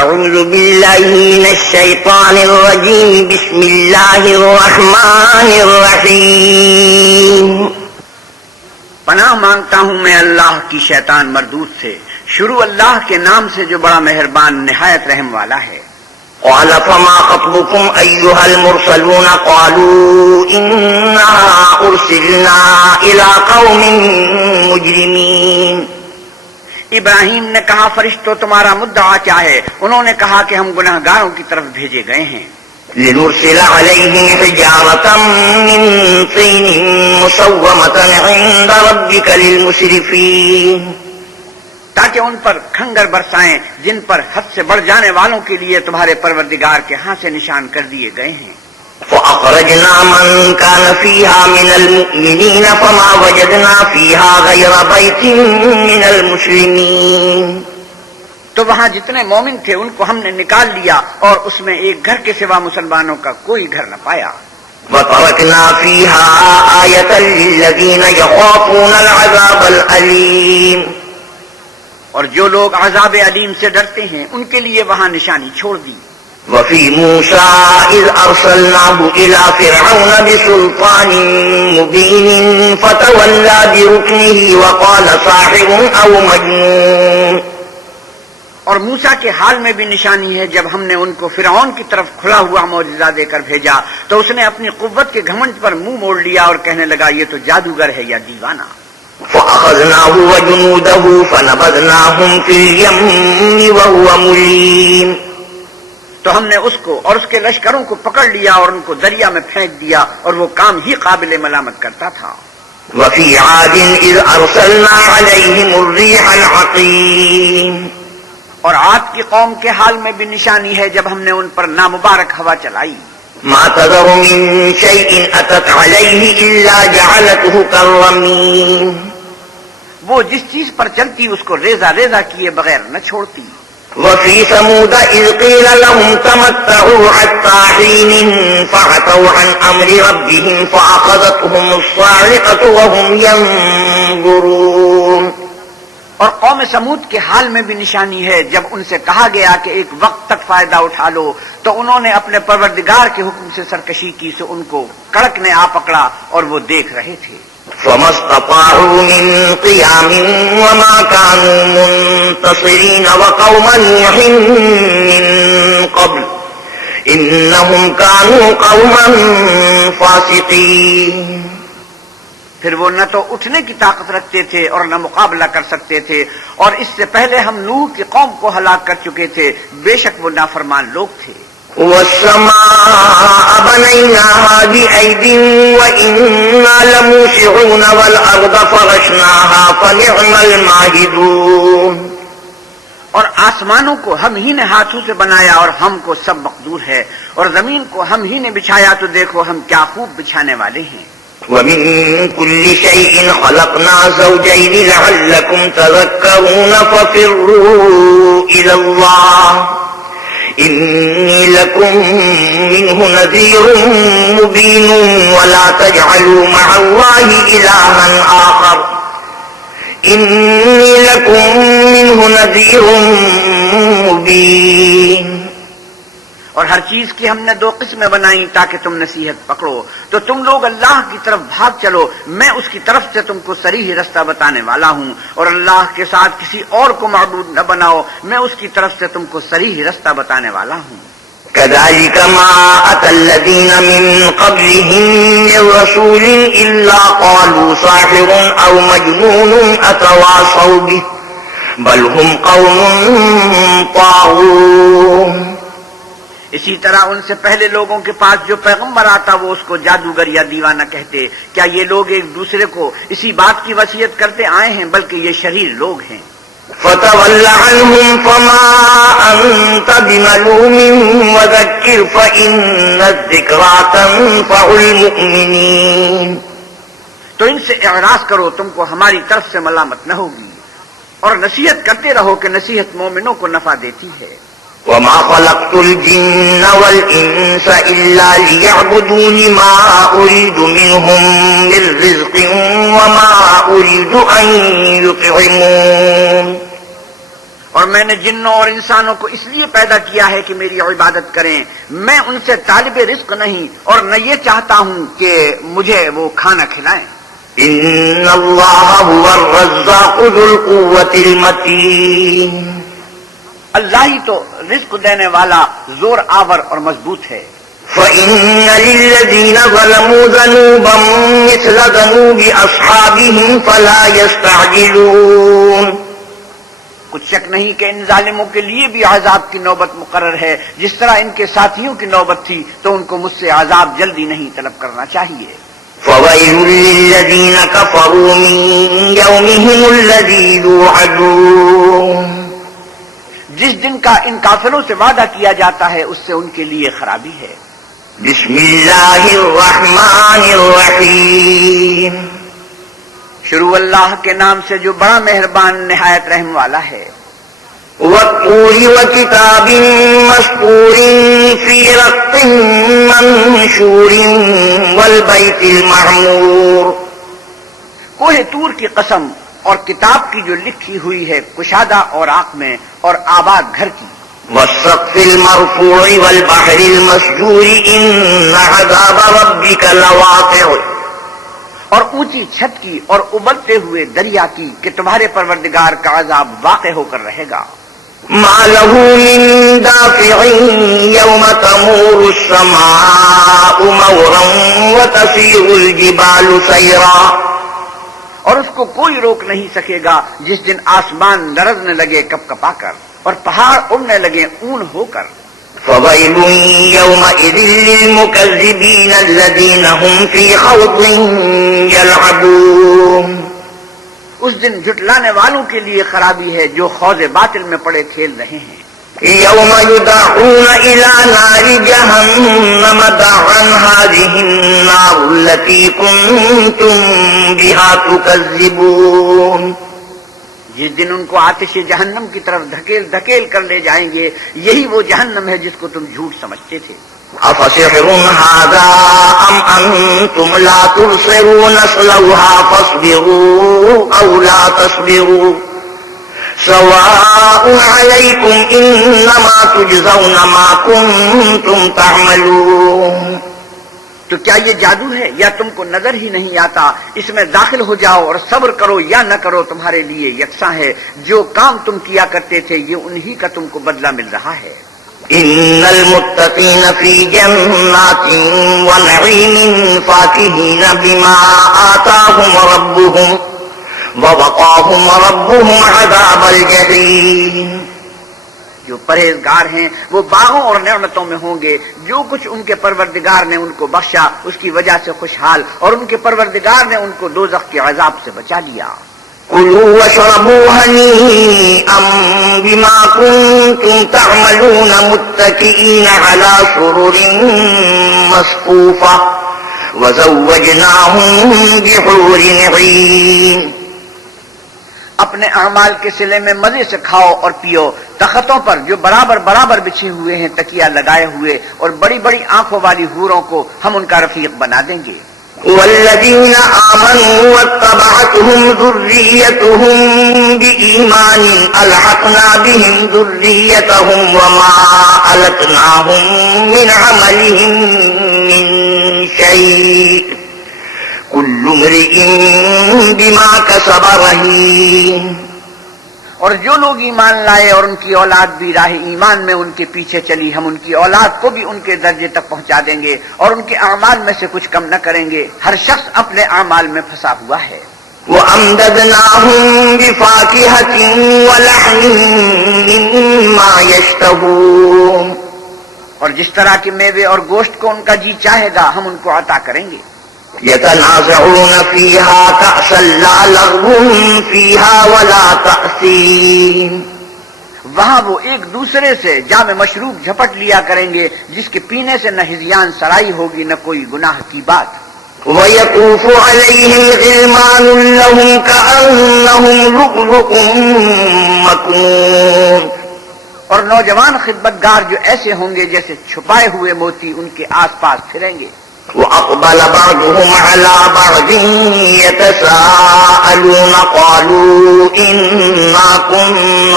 اعوذ باللہ من الشیطان الرجیم بسم اللہ الرحمن الرحیم پناہ مانگتا ہوں میں اللہ کی شیطان مردود سے، شروع اللہ کے نام سے جو بڑا مہربان نہایت رحم والا ہے۔ قال فما خطبكم أيها المرسلون قالوا إنا أرسلنا إلى قوم مجرمين ابراہیم نے کہا فرشتوں تمہارا مدعا کیا ہے؟ انہوں نے کہا کہ ہم گناہگاروں کی طرف بھیجے گئے ہیں۔ لنرسل عليهم حجارة من طين مسومة عند ربك للمسرفين تاکہ ان پر کھنگر برسائیں جن پر حد سے بڑھ جانے والوں کے لیے تمہارے پروردگار کے ہاں سے نشان کر دیے گئے ہیں۔ فأخرجنا من كان فيها من المؤمنين فما وجدنا فيها غير بيت من المسلمين تو وہاں جتنے مومن تھے ان کو ہم نے نکال لیا اور اس میں ایک گھر کے سوا مسلمانوں کا کوئی گھر نہ پایا۔ وتركنا فيها آية للذين يخافون العذاب الأليم اور جو لوگ عذاب علیم سے ڈرتے ہیں ان کے لیے وہاں نشانی چھوڑ دی۔ وفي موسى إذ أرسلناه إلى فرعون بسلطان مبين فتولى بركنه وقال ساحر أو مجنون اور موسیٰ کے حال میں بھی نشانی ہے جب ہم نے ان کو فرعون کی طرف کھلا ہوا معجزہ دے کر بھیجا تو اس نے اپنی قوت کے گھمنڈ پر منہ موڑ لیا اور کہنے لگا یہ تو جادوگر ہے یا دیوانہ۔ فأخذناه وجنوده فنبذناهم في اليم وهو مليم تو ہم نے اس کو اور اس کے لشکروں کو پکڑ لیا اور ان کو دریا میں پھینک دیا اور وہ کام ہی قابل ملامت کرتا تھا۔ وفي عاد إذ أرسلنا عليهم الريح العقيم اور عاد کی قوم کے حال میں بھی نشانی ہے جب ہم نے ان پر نامبارک ہوا چلائی۔ ما تذر من شيء أتت عليه إلا جعلته كالرميم وہ جس چیز پر چلتی اس کو ریزہ ریزہ کیے بغیر نہ چھوڑتی۔ وفي ثمود إذ قيل لهم تمتعوا حتى حين فعتوا عن أمر ربهم فأخذتهم الصاعقة وهم ينظرون اور قوم سمود کے حال میں بھی نشانی ہے جب ان سے کہا گیا کہ ایک وقت تک فائدہ اٹھا لو تو انہوں نے اپنے پروردگار کے حکم سے سرکشی کی سو ان کو کڑک نے آ پکڑا اور وہ دیکھ رہے تھے۔ فما استطاعوا من قيام وما كانوا منتصرين وقوم نوح من قبل إنهم كانوا قوما فاسقين پھر وہ نہ تو اٹھنے کی طاقت رکھتے تھے اور نہ مقابلہ کر سکتے تھے، اور اس سے پہلے ہم نوح کی قوم کو ہلاک کر چکے تھے، بے شک وہ نافرمان لوگ تھے۔ والسماء بنيناها بأيد وإنا لموسعون والأرض فرشناها فنعم الماهدون اور آسمانوں کو ہم ہی نے ہاتھوں سے بنایا اور ہم کو سب مقدور ہے، اور زمین کو ہم ہی نے بچھایا تو دیکھو ہم کیا خوب بچھانے والے ہیں۔ ومن كل شيء خلقنا زوجين لعلكم تذكرون ففروا إلى الله إني لكم منه نذير مبين ولا تجعلوا مع الله إلها آخر إني لكم منه نذير مبين اور ہر چیز کی ہم نے دو قسمیں بنائیں تاکہ تم نصیحت پکڑو، تو تم لوگ اللہ کی طرف بھاگ چلو، میں اس کی طرف سے تم کو صریح رستہ بتانے والا ہوں، اور اللہ کے ساتھ کسی اور کو معبود نہ بناؤ، میں اس کی طرف سے تم کو صریح رستہ بتانے والا ہوں۔ كذلك ما أتى الذين من قبلهم من رسول إلا قالوا ساحر أو مجنون أتواصوا به بل هم قوم طاغون اسی طرح ان سے پہلے لوگوں کے پاس جو پیغمبر آتا وہ اس کو جادوگر یا دیوانہ کہتے، کیا یہ لوگ ایک دوسرے کو اسی بات کی وصیت کرتے آئے ہیں بلکہ یہ شریر لوگ ہیں۔ فتول عنهم فما أنت بملوم وذكر فإن الذكرى تنفع المؤمنين تو ان سے اعراض کرو، تم کو ہماری طرف سے ملامت نہ ہوگی، اور نصیحت کرتے رہو کہ نصیحت مومنوں کو نفع دیتی ہے۔ وما خلقت الجن والإنس إلا ليعبدون ما أريد منهم من رزق وما أريد أن يطعمون اور میں نے جنوں اور انسانوں کو اس لیے پیدا کیا ہے کہ میری عبادت کریں. میں ان سے طالب رزق نہیں اور نہ یہ چاہتا ہوں کہ مجھے وہ کھانا کھلائیں. ان اللہ هو الرزاق ذو القوة المتین. اللہ ہی تو رزق دینے والا زور آور اور مضبوط ہے. فَإِنَّ لِلَّذِينَ ظَلَمُوا ذَنُوبًا مِثْلَ ذَنُوبِ أَصْحَابِهِمْ فَلَا يَسْتَعْجِلُونَ. کچھ شک نہیں کہ ان ظالموں کے لیے بھی عذاب کی نوبت مقرر ہے. جس طرح ان کے ساتھیوں کی نوبت تھی تو ان کو مجھ سے عذاب جلدی نہیں طلب کرنا چاہیے. فَوَيْلٌ لِّلَّذِينَ كَفَرُوا مِن يَوْمِهِمُ الَّذِي يُوعَدُونَ. جس دن کا ان کافروں سے وعدہ کیا جاتا ہے اس سے ان کے لیے خرابی ہے. بسم اللہ الرحمن الرحیم. شروع اللہ کے نام سے جو بڑا مہربان نہایت رحم والا ہے. وَالطُّورِ وَكِتَابٍ مَّسْطُورٍ فِي رَقٍّ مَّنشُورٍ وَالْبَيْتِ الْمَعْمُورِ. کوہ طور کی قسم اور کتاب کی جو لکھی ہوئی ہے کشادہ اوراق میں اور آباد گھر کی. وَالسَّقْفِ الْمَرْفُوعِ وَالْبَحْرِ الْمَسْجُورِ إِنَّ عَذَابَ رَبِّكَ لَوَاقِعٌ. اور اونچی چھت کی اور ابلتے ہوئے دریا کی کہ تمہارے پروردگار کا عذاب واقع ہو کر رہے گا. مَا لَهُ مِن دَافِعٍ يَوْمَ تَمُورُ السَّمَاءُ مَوْرًا وَتَسِيرُ الْجِبَالُ سَيْرًا. اور اس کو کوئی روک نہیں سکے گا جس دن آسمان لرزنے لگے کپ کپا کر اور پہاڑ اڑنے لگے اون ہو کر. فَوَيْلٌ يَوْمَئِذٍ لِّلْمُكَذِّبِينَ الَّذِينَ هُمْ فِي خَوْضٍ يَلْعَبُونَ. اس دن جھٹلانے والوں کے لیے خرابی ہے جو خوض باطل میں پڑے کھیل رہے ہیں. يَوْمَ يُدْعَوْنَ إِلَى نَارِ جَهَنَّمَ دَعًّا هَٰذِهِ النَّارُ الَّتِي كُنتُم بِهَا تُكَذِّبُونَ. جس دن ان کو آتش جہنم کی طرف دھکیل دھکیل کر لے جائیں گے یہی وہ جہنم ہے جس کو تم جھوٹ سمجھتے تھے. أَفَسِحْرٌ هَٰذَا أَمْ أَنتُمْ لَا تُبْصِرُونَ اصْلَوْهَا فَاصْبِرُوا أَوْ لَا تَصْبِرُوا سَوَاءٌ عَلَيْكُمْ إِنَّمَا تُجْزَوْنَ مَا كُنتُمْ تَعْمَلُونَ. تو کیا یہ جادو ہے یا تم کو نظر ہی نہیں آتا؟ اس میں داخل ہو جاؤ اور صبر کرو یا نہ کرو تمہارے لیے یکساں ہے. جو کام تم کیا کرتے تھے یہ انہی کا تم کو بدلہ مل رہا ہے. إِنَّ الْمُتَّقِينَ فِي جَنَّاتٍ وَنَعِيمٍ فَاكِهِينَ بِمَا آتَاهُمْ رَبُّهُمْ وَوَقَاهُمْ رَبُّهُمْ عَذَابَ الْجَحِيمِ. جو پرہیزگار ہیں وہ باغوں اور نعمتوں میں ہوں گے. جو کچھ ان کے پروردگار نے ان کو بخشا اس کی وجہ سے خوشحال اور ان کے پروردگار نے ان کو دوزخ کے عذاب سے بچا لیا. كُلُوا وَاشْرَبُوا هَنِيئًا بِمَا كُنتُمْ تَعْمَلُونَ مُتَّكِئِينَ عَلَى سُرُرٍ مَّصْفُوفَةٍ وَزَوَّجْنَاهُم بِحُورٍ عِينٍ. اپنے اعمال کے صلے میں مزے سے کھاؤ اور پیو. تختوں پر جو برابر برابر بچھے ہوئے ہیں تکیہ لگائے ہوئے اور بڑی بڑی آنکھوں والی حوروں کو ہم ان کا رفیق بنا دیں گے. والذین آمنوا واتبعتهم ذریتهم بإیمان الحقنا بهم ذریتهم وما ألتناهم من عملهم من شيء كل امرئ بما كسب رهين. اور جو لوگ ایمان لائے اور ان کی اولاد بھی راہ ایمان میں ان کے پیچھے چلی ہم ان کی اولاد کو بھی ان کے درجے تک پہنچا دیں گے اور ان کے اعمال میں سے کچھ کم نہ کریں گے. ہر شخص اپنے اعمال میں پھنسا ہوا ہے. وَأَمْدَدْنَاهُمْ بِفَاكِهَةٍ وَلَحْمٍ مِّمَّا يَشْتَهُونَ. اور جس طرح کے میوے اور گوشت کو ان کا جی چاہے گا ہم ان کو عطا کریں گے. يتنازعون فيها كأسا لا لغو فيها ولا تأثيم. وہاں وہ ایک دوسرے سے جام مشروب جھپٹ لیا کریں گے جس کے پینے سے نہ ہذیان سرائی ہوگی نہ کوئی گناہ کی بات. ويطوف عليهم غلمان لهم كأنهم لؤلؤ مكنون. اور نوجوان خدمتگار جو ایسے ہوں گے جیسے چھپائے ہوئے موتی ان کے آس پاس پھریں گے. وأقبل بعضهم على بعض يتساءلون قالوا إنا كنا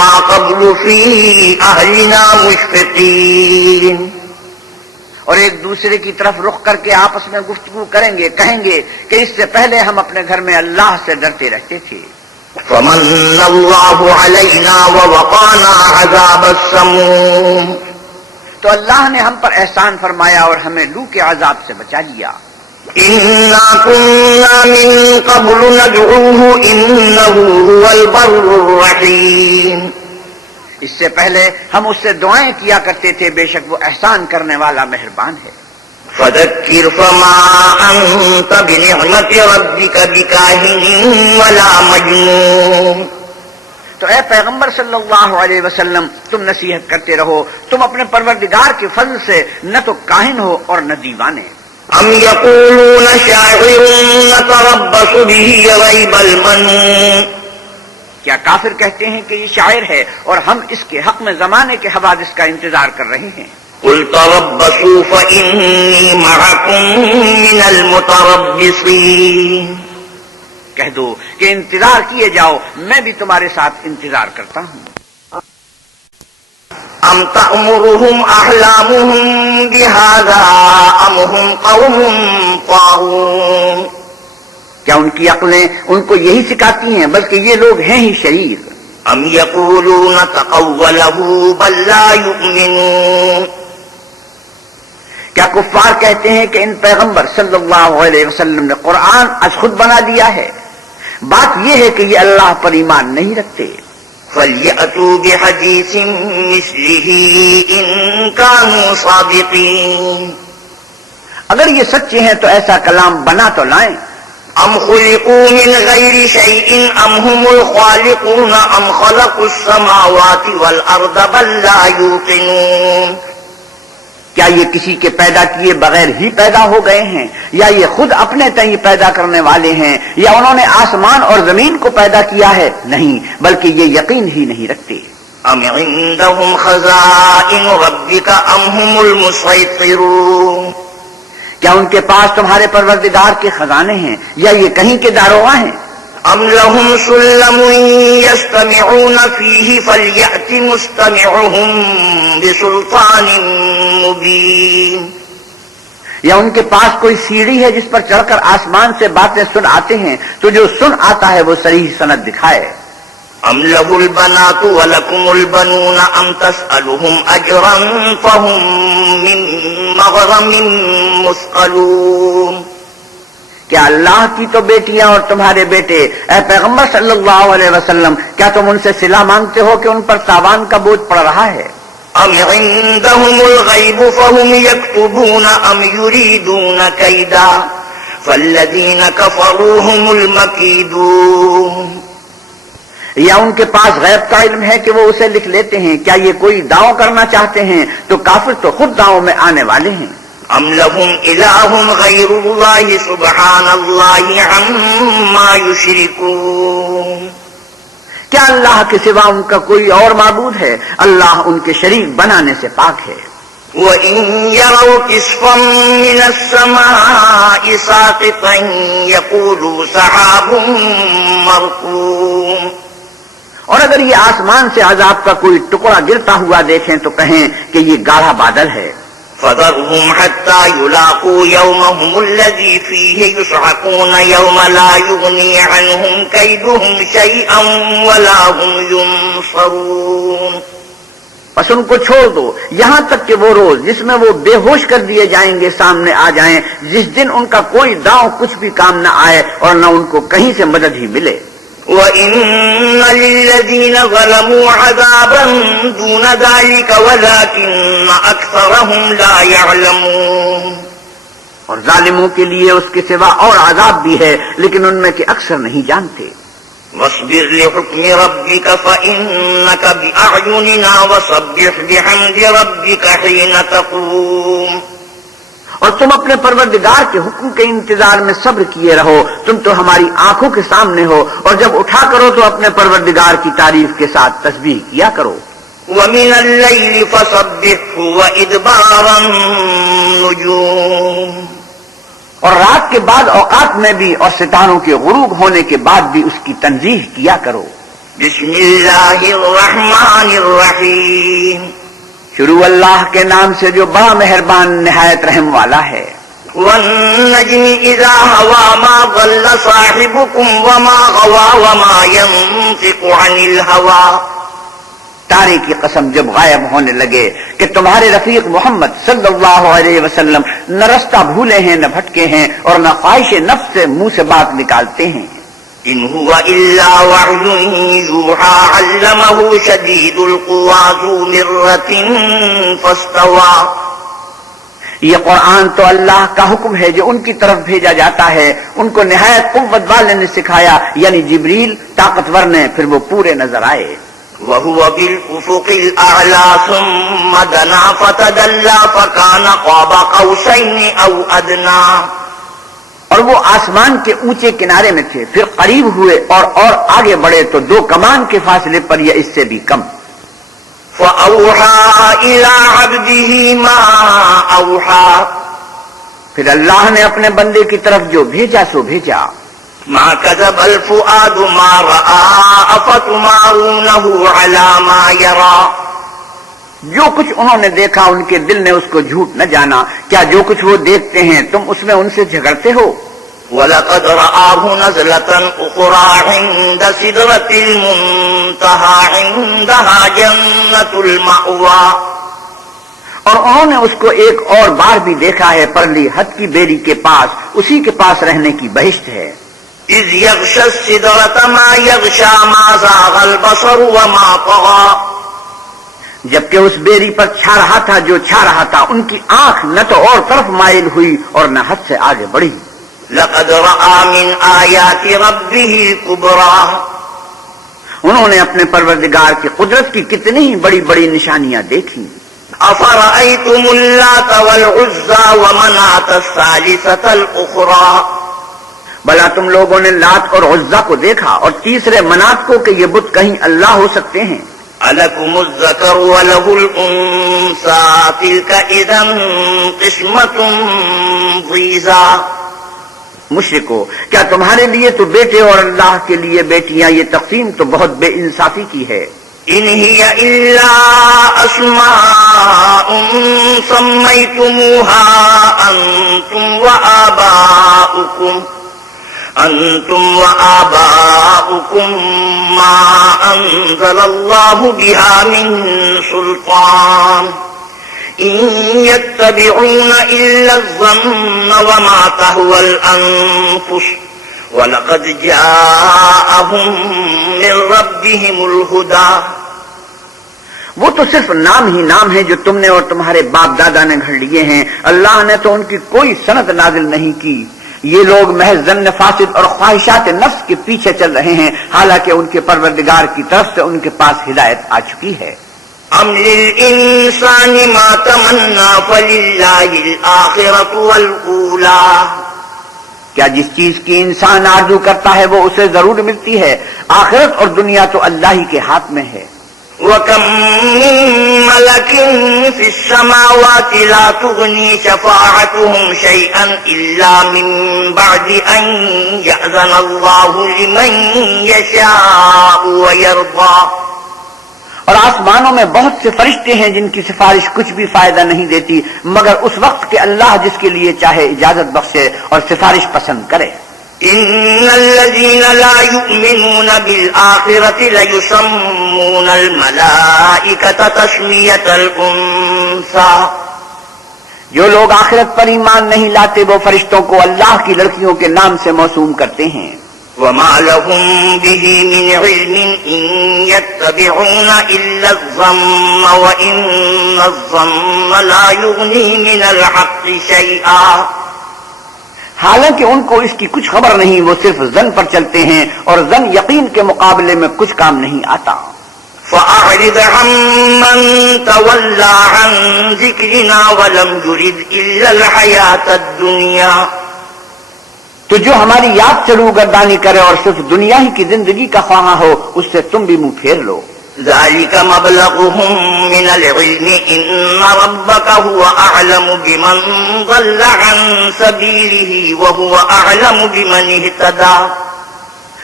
كما قبل في أهلنا مشفقين. اور ایک دوسرے کی طرف رخ کر کے آپس میں گفتگو کریں گے، کہیں گے کہ اس سے پہلے ہم اپنے گھر میں اللہ سے ڈرتے رہتے تھے. فمن الله علينا ووقانا عذاب السموم. تو اللہ نے ہم پر احسان فرمایا اور ہمیں لو کے عذاب سے بچا لیا. إنا كنا من قبل ندعوه إنه هو البر الرحيم. اس سے پہلے ہم اس سے دعائیں کیا کرتے تھے، بے شک وہ احسان کرنے والا مہربان ہے. فذكر فما أنت بنعمة ربك بكاهن ولا مجنون. تو اے پیغمبر صلی اللہ علیہ وسلم تم نصیحت کرتے رہو، تم اپنے پروردگار کے فضل سے نہ تو کاہن ہو اور نہ دیوانے. أم يقولون شاعر نتربص به ريب المنون. کیا کافر کہتے ہیں کہ یہ شاعر ہے اور ہم اس کے حق میں زمانے کے حوادث کا انتظار کر رہے ہیں. قل تربصوا فإني معكم من المتربصين. کہہ دو کہ انتظار کیے جاؤ، میں بھی تمہارے ساتھ انتظار کرتا ہوں. أم تأمرهم أحلامهم بهذا أم هم قوم طاغون. کیا ان کی عقلیں ان کو یہی سکھاتی ہیں، بلکہ یہ لوگ ہیں ہی شریر. أم يقولون تقوله بل لا يؤمنون. کیا کفار کہتے ہیں کہ ان پیغمبر صلی اللہ علیہ وسلم نے قرآن از خود بنا دیا ہے؟ بات یہ ہے کہ یہ اللہ پر ایمان نہیں رکھتے. فَلْيَأْتُوا بِحَدِيثٍ مِثْلِهِ إِن كَانُوا صَادِقِينَ. اگر یہ سچے ہیں تو ایسا کلام بنا تو لائیں. أَمْ خُلِقُوا مِنْ غَيْرِ شَيْءٍ أَمْ هُمُ الْخَالِقُونَ أَمْ خَلَقُوا السَّمَاوَاتِ وَالْأَرْضَ بَل لَّا يُوقِنُونَ. کیا یہ کسی کے پیدا کیے بغیر ہی پیدا ہو گئے ہیں، یا یہ خود اپنے تئیں پیدا کرنے والے ہیں، یا انہوں نے آسمان اور زمین کو پیدا کیا ہے؟ نہیں، بلکہ یہ یقین ہی نہیں رکھتے. أَمْ عِندَهُمْ خَزَائِنُ رَبِّكَ أَمْ هُمُ الْمُصَيْطِرُونَ. کیا ان کے پاس تمہارے پروردگار کے خزانے ہیں، یا یہ کہیں کے داروغہ ہیں؟ أَمْ لَهُمْ سُلَّمٌ يَسْتَمِعُونَ فِيهِ فَلْيَأْتِ مُسْتَمِعُهُم بِسُلْطَانٍ مُّبِينٍ. یا ان کے پاس کوئی سیڑھی ہے جس پر چڑھ کر آسمان سے باتیں سن آتے ہیں، تو جو سن آتا ہے وہ صریح سند دکھائے. أَمْ لَهُ الْبَنَاتُ وَلَكُمُ الْبَنُونَ أَمْ تَسْأَلُهُمْ أَجْرًا فَهُمْ مِنْ مَغْرَمٍ مُثْقَلُونَ. کیا اللہ کی تو بیٹیاں اور تمہارے بیٹے، اے پیغمبر صلی اللہ علیہ وسلم، کیا تم ان سے صلہ مانگتے ہو کہ ان پر تاوان کا بوجھ پڑ رہا ہے؟ أَمْ عِندَهُمُ الْغَيْبُ فَهُمْ يَكْتُبُونَ أَمْ يُرِيدُونَ كَيْدًا فَالَّذِينَ كَفَرُوا هُمُ الْمَكِيدُونَ. یا ان کے پاس غیب کا علم ہے کہ وہ اسے لکھ لیتے ہیں؟ کیا یہ کوئی داؤں کرنا چاہتے ہیں؟ تو کافر تو خود داؤں میں آنے والے ہیں. أَمْ لَهُمْ إِلَٰهٌ غَيْرُ اللَّهِ سُبْحَانَ اللَّهِ عَمَّا يُشْرِكُونَ. کیا اللہ کے سوا ان کا کوئی اور معبود ہے؟ اللہ ان کے شریک بنانے سے پاک ہے. وَإِن يَرَوْا كِسْفًا مِّنَ السَّمَاءِ سَاقِطًا يَقُولُوا سَحَابٌ مَّرْكُومٌ. اور اگر یہ آسمان سے عذاب کا کوئی ٹکڑا گرتا ہوا دیکھیں تو کہیں کہ یہ گاڑھا بادل ہے. فَذَرْهُمْ حَتَّىٰ يُلَاقُوا يَوْمَهُمُ الَّذِي فِيهِ يُصْعَقُونَ يَوْمَ لَا يُغْنِي عَنْهُمْ كَيْدُهُمْ شَيْئًا وَلَا هُمْ يُنصَرُونَ. بس ان کو چھوڑ دو یہاں تک کہ وہ روز جس میں وہ بے ہوش کر دیے جائیں گے سامنے آ جائیں، جس دن ان کا کوئی داؤں کچھ بھی کام نہ آئے اور نہ ان کو کہیں سے مدد ہی ملے. وَإِنَّ لِلَّذِينَ ظَلَمُوا عَذَابًا دُونَ ذَلِكَ وَلَٰكِنَّ أَكْثَرَهُمْ لَا يَعْلَمُونَ. اور ظالموں کے لیے اس کے سوا اور عذاب بھی ہے، لیکن ان میں کے اکثر نہیں جانتے. وَاصْبِرْ لِحُكْمِ رَبِّكَ فَإِنَّكَ بِأَعْيُنِنَا وَسَبِّحْ بِحَمْدِ رَبِّكَ حِينَ تَقُومُ. اور تم اپنے پروردگار کے حکم کے انتظار میں صبر کیے رہو، تم تو ہماری آنکھوں کے سامنے ہو، اور جب اٹھا کرو تو اپنے پروردگار کی تعریف کے ساتھ تسبیح کیا کرو. وَمِنَ اللَّيْلِ فَسَبِّحْهُ وَإِدْبَارَ النُّجُومِ. اور رات کے بعد اوقات میں بھی اور ستاروں کے غروب ہونے کے بعد بھی اس کی تنزیہ کیا کرو. بسم اللہ الرحمن الرحیم شروع اللہ کے نام سے جو بڑا مہربان نہایت رحم والا ہے. والنجم اذا ہوا ما ضل صاحبكم وما غوا وما ينطق عن الهوى. تارے کی قسم جب غائب ہونے لگے کہ تمہارے رفیق محمد صلی اللہ علیہ وسلم نہ رستہ بھولے ہیں نہ بھٹکے ہیں اور نہ خواہش نفس سے منہ سے بات نکالتے ہیں. ان هو الا وحی یوحى علمه شدید القوى ذو مرة فاستوى. یہ قرآن تو اللہ کا حکم ہے جو ان کی طرف بھیجا جاتا ہے، ان کو نہایت قوت والے نے سکھایا، یعنی جبریل طاقتور نے، پھر وہ پورے نظر آئے. وهو بالافق الاعلى ثم دنا فتدلى فكان قاب قوسين او ادنى. اور وہ آسمان کے اونچے کنارے میں تھے، پھر قریب ہوئے اور آگے بڑھے تو 2 کمان کے فاصلے پر یا اس سے بھی کم. فأوحى إلى عبده ما أوحى. پھر اللہ نے اپنے بندے کی طرف جو بھیجا سو بھیجا. ما كذب الفؤاد ما رأى أفتمارونه على ما يرى. جو کچھ انہوں نے دیکھا ان کے دل نے اس کو جھوٹ نہ جانا، کیا جو کچھ وہ دیکھتے ہیں تم اس میں ان سے جھگڑتے ہو؟ وَلَقَدْ رَآهُ نَزْلَةً أُخْرَى عِندَ سِدْرَةِ الْمُنتَهَى عِندَهَا جَنَّةُ الْمَأْوَى. اور انہوں نے اس کو ایک اور بار بھی دیکھا ہے پرلی حد کی بیری کے پاس، اسی کے پاس رہنے کی بہشت ہے. إِذْ يَغْشَى السِّدْرَةَ مَا يَغْشَى مَا زَاغَ الْبَصَرُ وَمَا طَغَى. جبکہ اس بیری پر چھا رہا تھا جو چھا رہا تھا، ان کی آنکھ نہ تو اور طرف مائل ہوئی اور نہ حد سے آگے بڑھی. لَقَدْ رَأَى مِنْ آيَاتِ رَبِّهِ الْكُبْرَى. انہوں نے اپنے پروردگار کی قدرت کی کتنی ہی بڑی بڑی نشانیاں دیکھی. أَفَرَأَيْتُمُ اللَّاتَ وَالْعُزَّى وَمَنَاةَ الثَّالِثَةَ الْأُخْرَى. بھلا تم لوگوں نے لات اور عزا کو دیکھا اور تیسرے منات کو کہ یہ بت کہیں اللہ ہو سکتے ہیں. أَلَكُمُ الذَّكَرُ وَلَهُ الْأُنثَى تِلْكَ إِذًا قِسْمَةٌ ضِيزَى. مشرکو، کیا تمہارے لیے تو بیٹے اور اللہ کے لیے بیٹیاں؟ یہ تقسیم تو بہت بے انصافی کی ہے. إِنْ هِيَ إِلَّا أَسْمَاءٌ سَمَّيْتُمُوهَا أَنْتُمْ وَآبَاؤُكُمْ مَا أَنزَلَ اللَّهُ بِهَا مِنْ سُلْطَانٍ إِنْ يَتَّبِعُونَ إِلَّا الظَّنَّ وَمَا تَهْوَى الْأَنفُسُ وَلَقَدْ جَاءَهُمْ مِنْ رَبِّهِمُ الْهُدَى. وہ تو صرف نام ہی نام ہے جو تم نے اور تمہارے باپ دادا نے گھڑ لیے ہیں، اللہ نے تو ان کی کوئی سند نازل نہیں کی. یہ لوگ محض ظن فاسد اور خواہشات نفس کے پیچھے چل رہے ہیں، حالانکہ ان کے پروردگار کی طرف سے ان کے پاس ہدایت آ چکی ہے. أَمْ لِلْإِنسَانِ مَا تَمَنَّى فَلِلَّهِ الْآخِرَةُ وَالْأُولَى. کیا جس چیز کی انسان آرزو کرتا ہے وہ اسے ضرور ملتی ہے؟ آخرت اور دنیا تو اللہ ہی کے ہاتھ میں ہے. وَكَمْ مِن مَلَكٍ فِي السَّمَاوَاتِ لَا تُغْنِي شَفَاعَتُهُمْ شَيْئًا إِلَّا مِن بَعْدِ أَن يَأْذَنَ اللَّهُ لِمَن يَشَاءُ وَيَرْضَى. اور آسمانوں میں بہت سے فرشتے ہیں جن کی سفارش کچھ بھی فائدہ نہیں دیتی مگر اس وقت کہ اللہ جس کے لیے چاہے اجازت بخشے اور سفارش پسند کرے. إِنَّ الَّذِينَ لَا يُؤْمِنُونَ بِالْآخِرَةِ لَيُسَمُّونَ الْمَلَائِكَةَ تَسْمِيَةَ الْأُنثَى. جو لوگ آخرت پر ایمان نہیں لاتے وہ فرشتوں کو اللہ کی لڑکیوں کے نام سے موسوم کرتے ہیں. وَمَا لَهُم بِهِ مِنْ عِلْمٍ إِنْ يَتَّبِعُونَ إِلَّا الظَّنَّ وَإِنَّ الظَّنَّ لَا يُغْنِي مِنَ الْحَقِّ شَيْئًا. حالانکہ ان کو اس کی کچھ خبر نہیں، وہ صرف ظن پر چلتے ہیں اور ظن یقین کے مقابلے میں کچھ کام نہیں آتا. فَأَعْرِضْ عَمَّن تَوَلَّى عَن ذِكْرِنَا وَلَمْ يُرِدْ إِلَّا الْحَيَاةَ الدُّنْيَا. تو جو ہماری یاد سے روگردانی کرے اور صرف دنیا ہی کی زندگی کا خواہاں ہو اس سے تم بھی منہ پھیر لو. ذَلِكَ مَبْلَغُهُم مِّنَ الْعِلْمِ إِنَّ رَبَّكَ هُوَ أَعْلَمُ بِمَنْ ضَلَّ عَن سَبِيلِهِ وَهُوَ أَعْلَمُ بِمَنِ اهْتَدَى.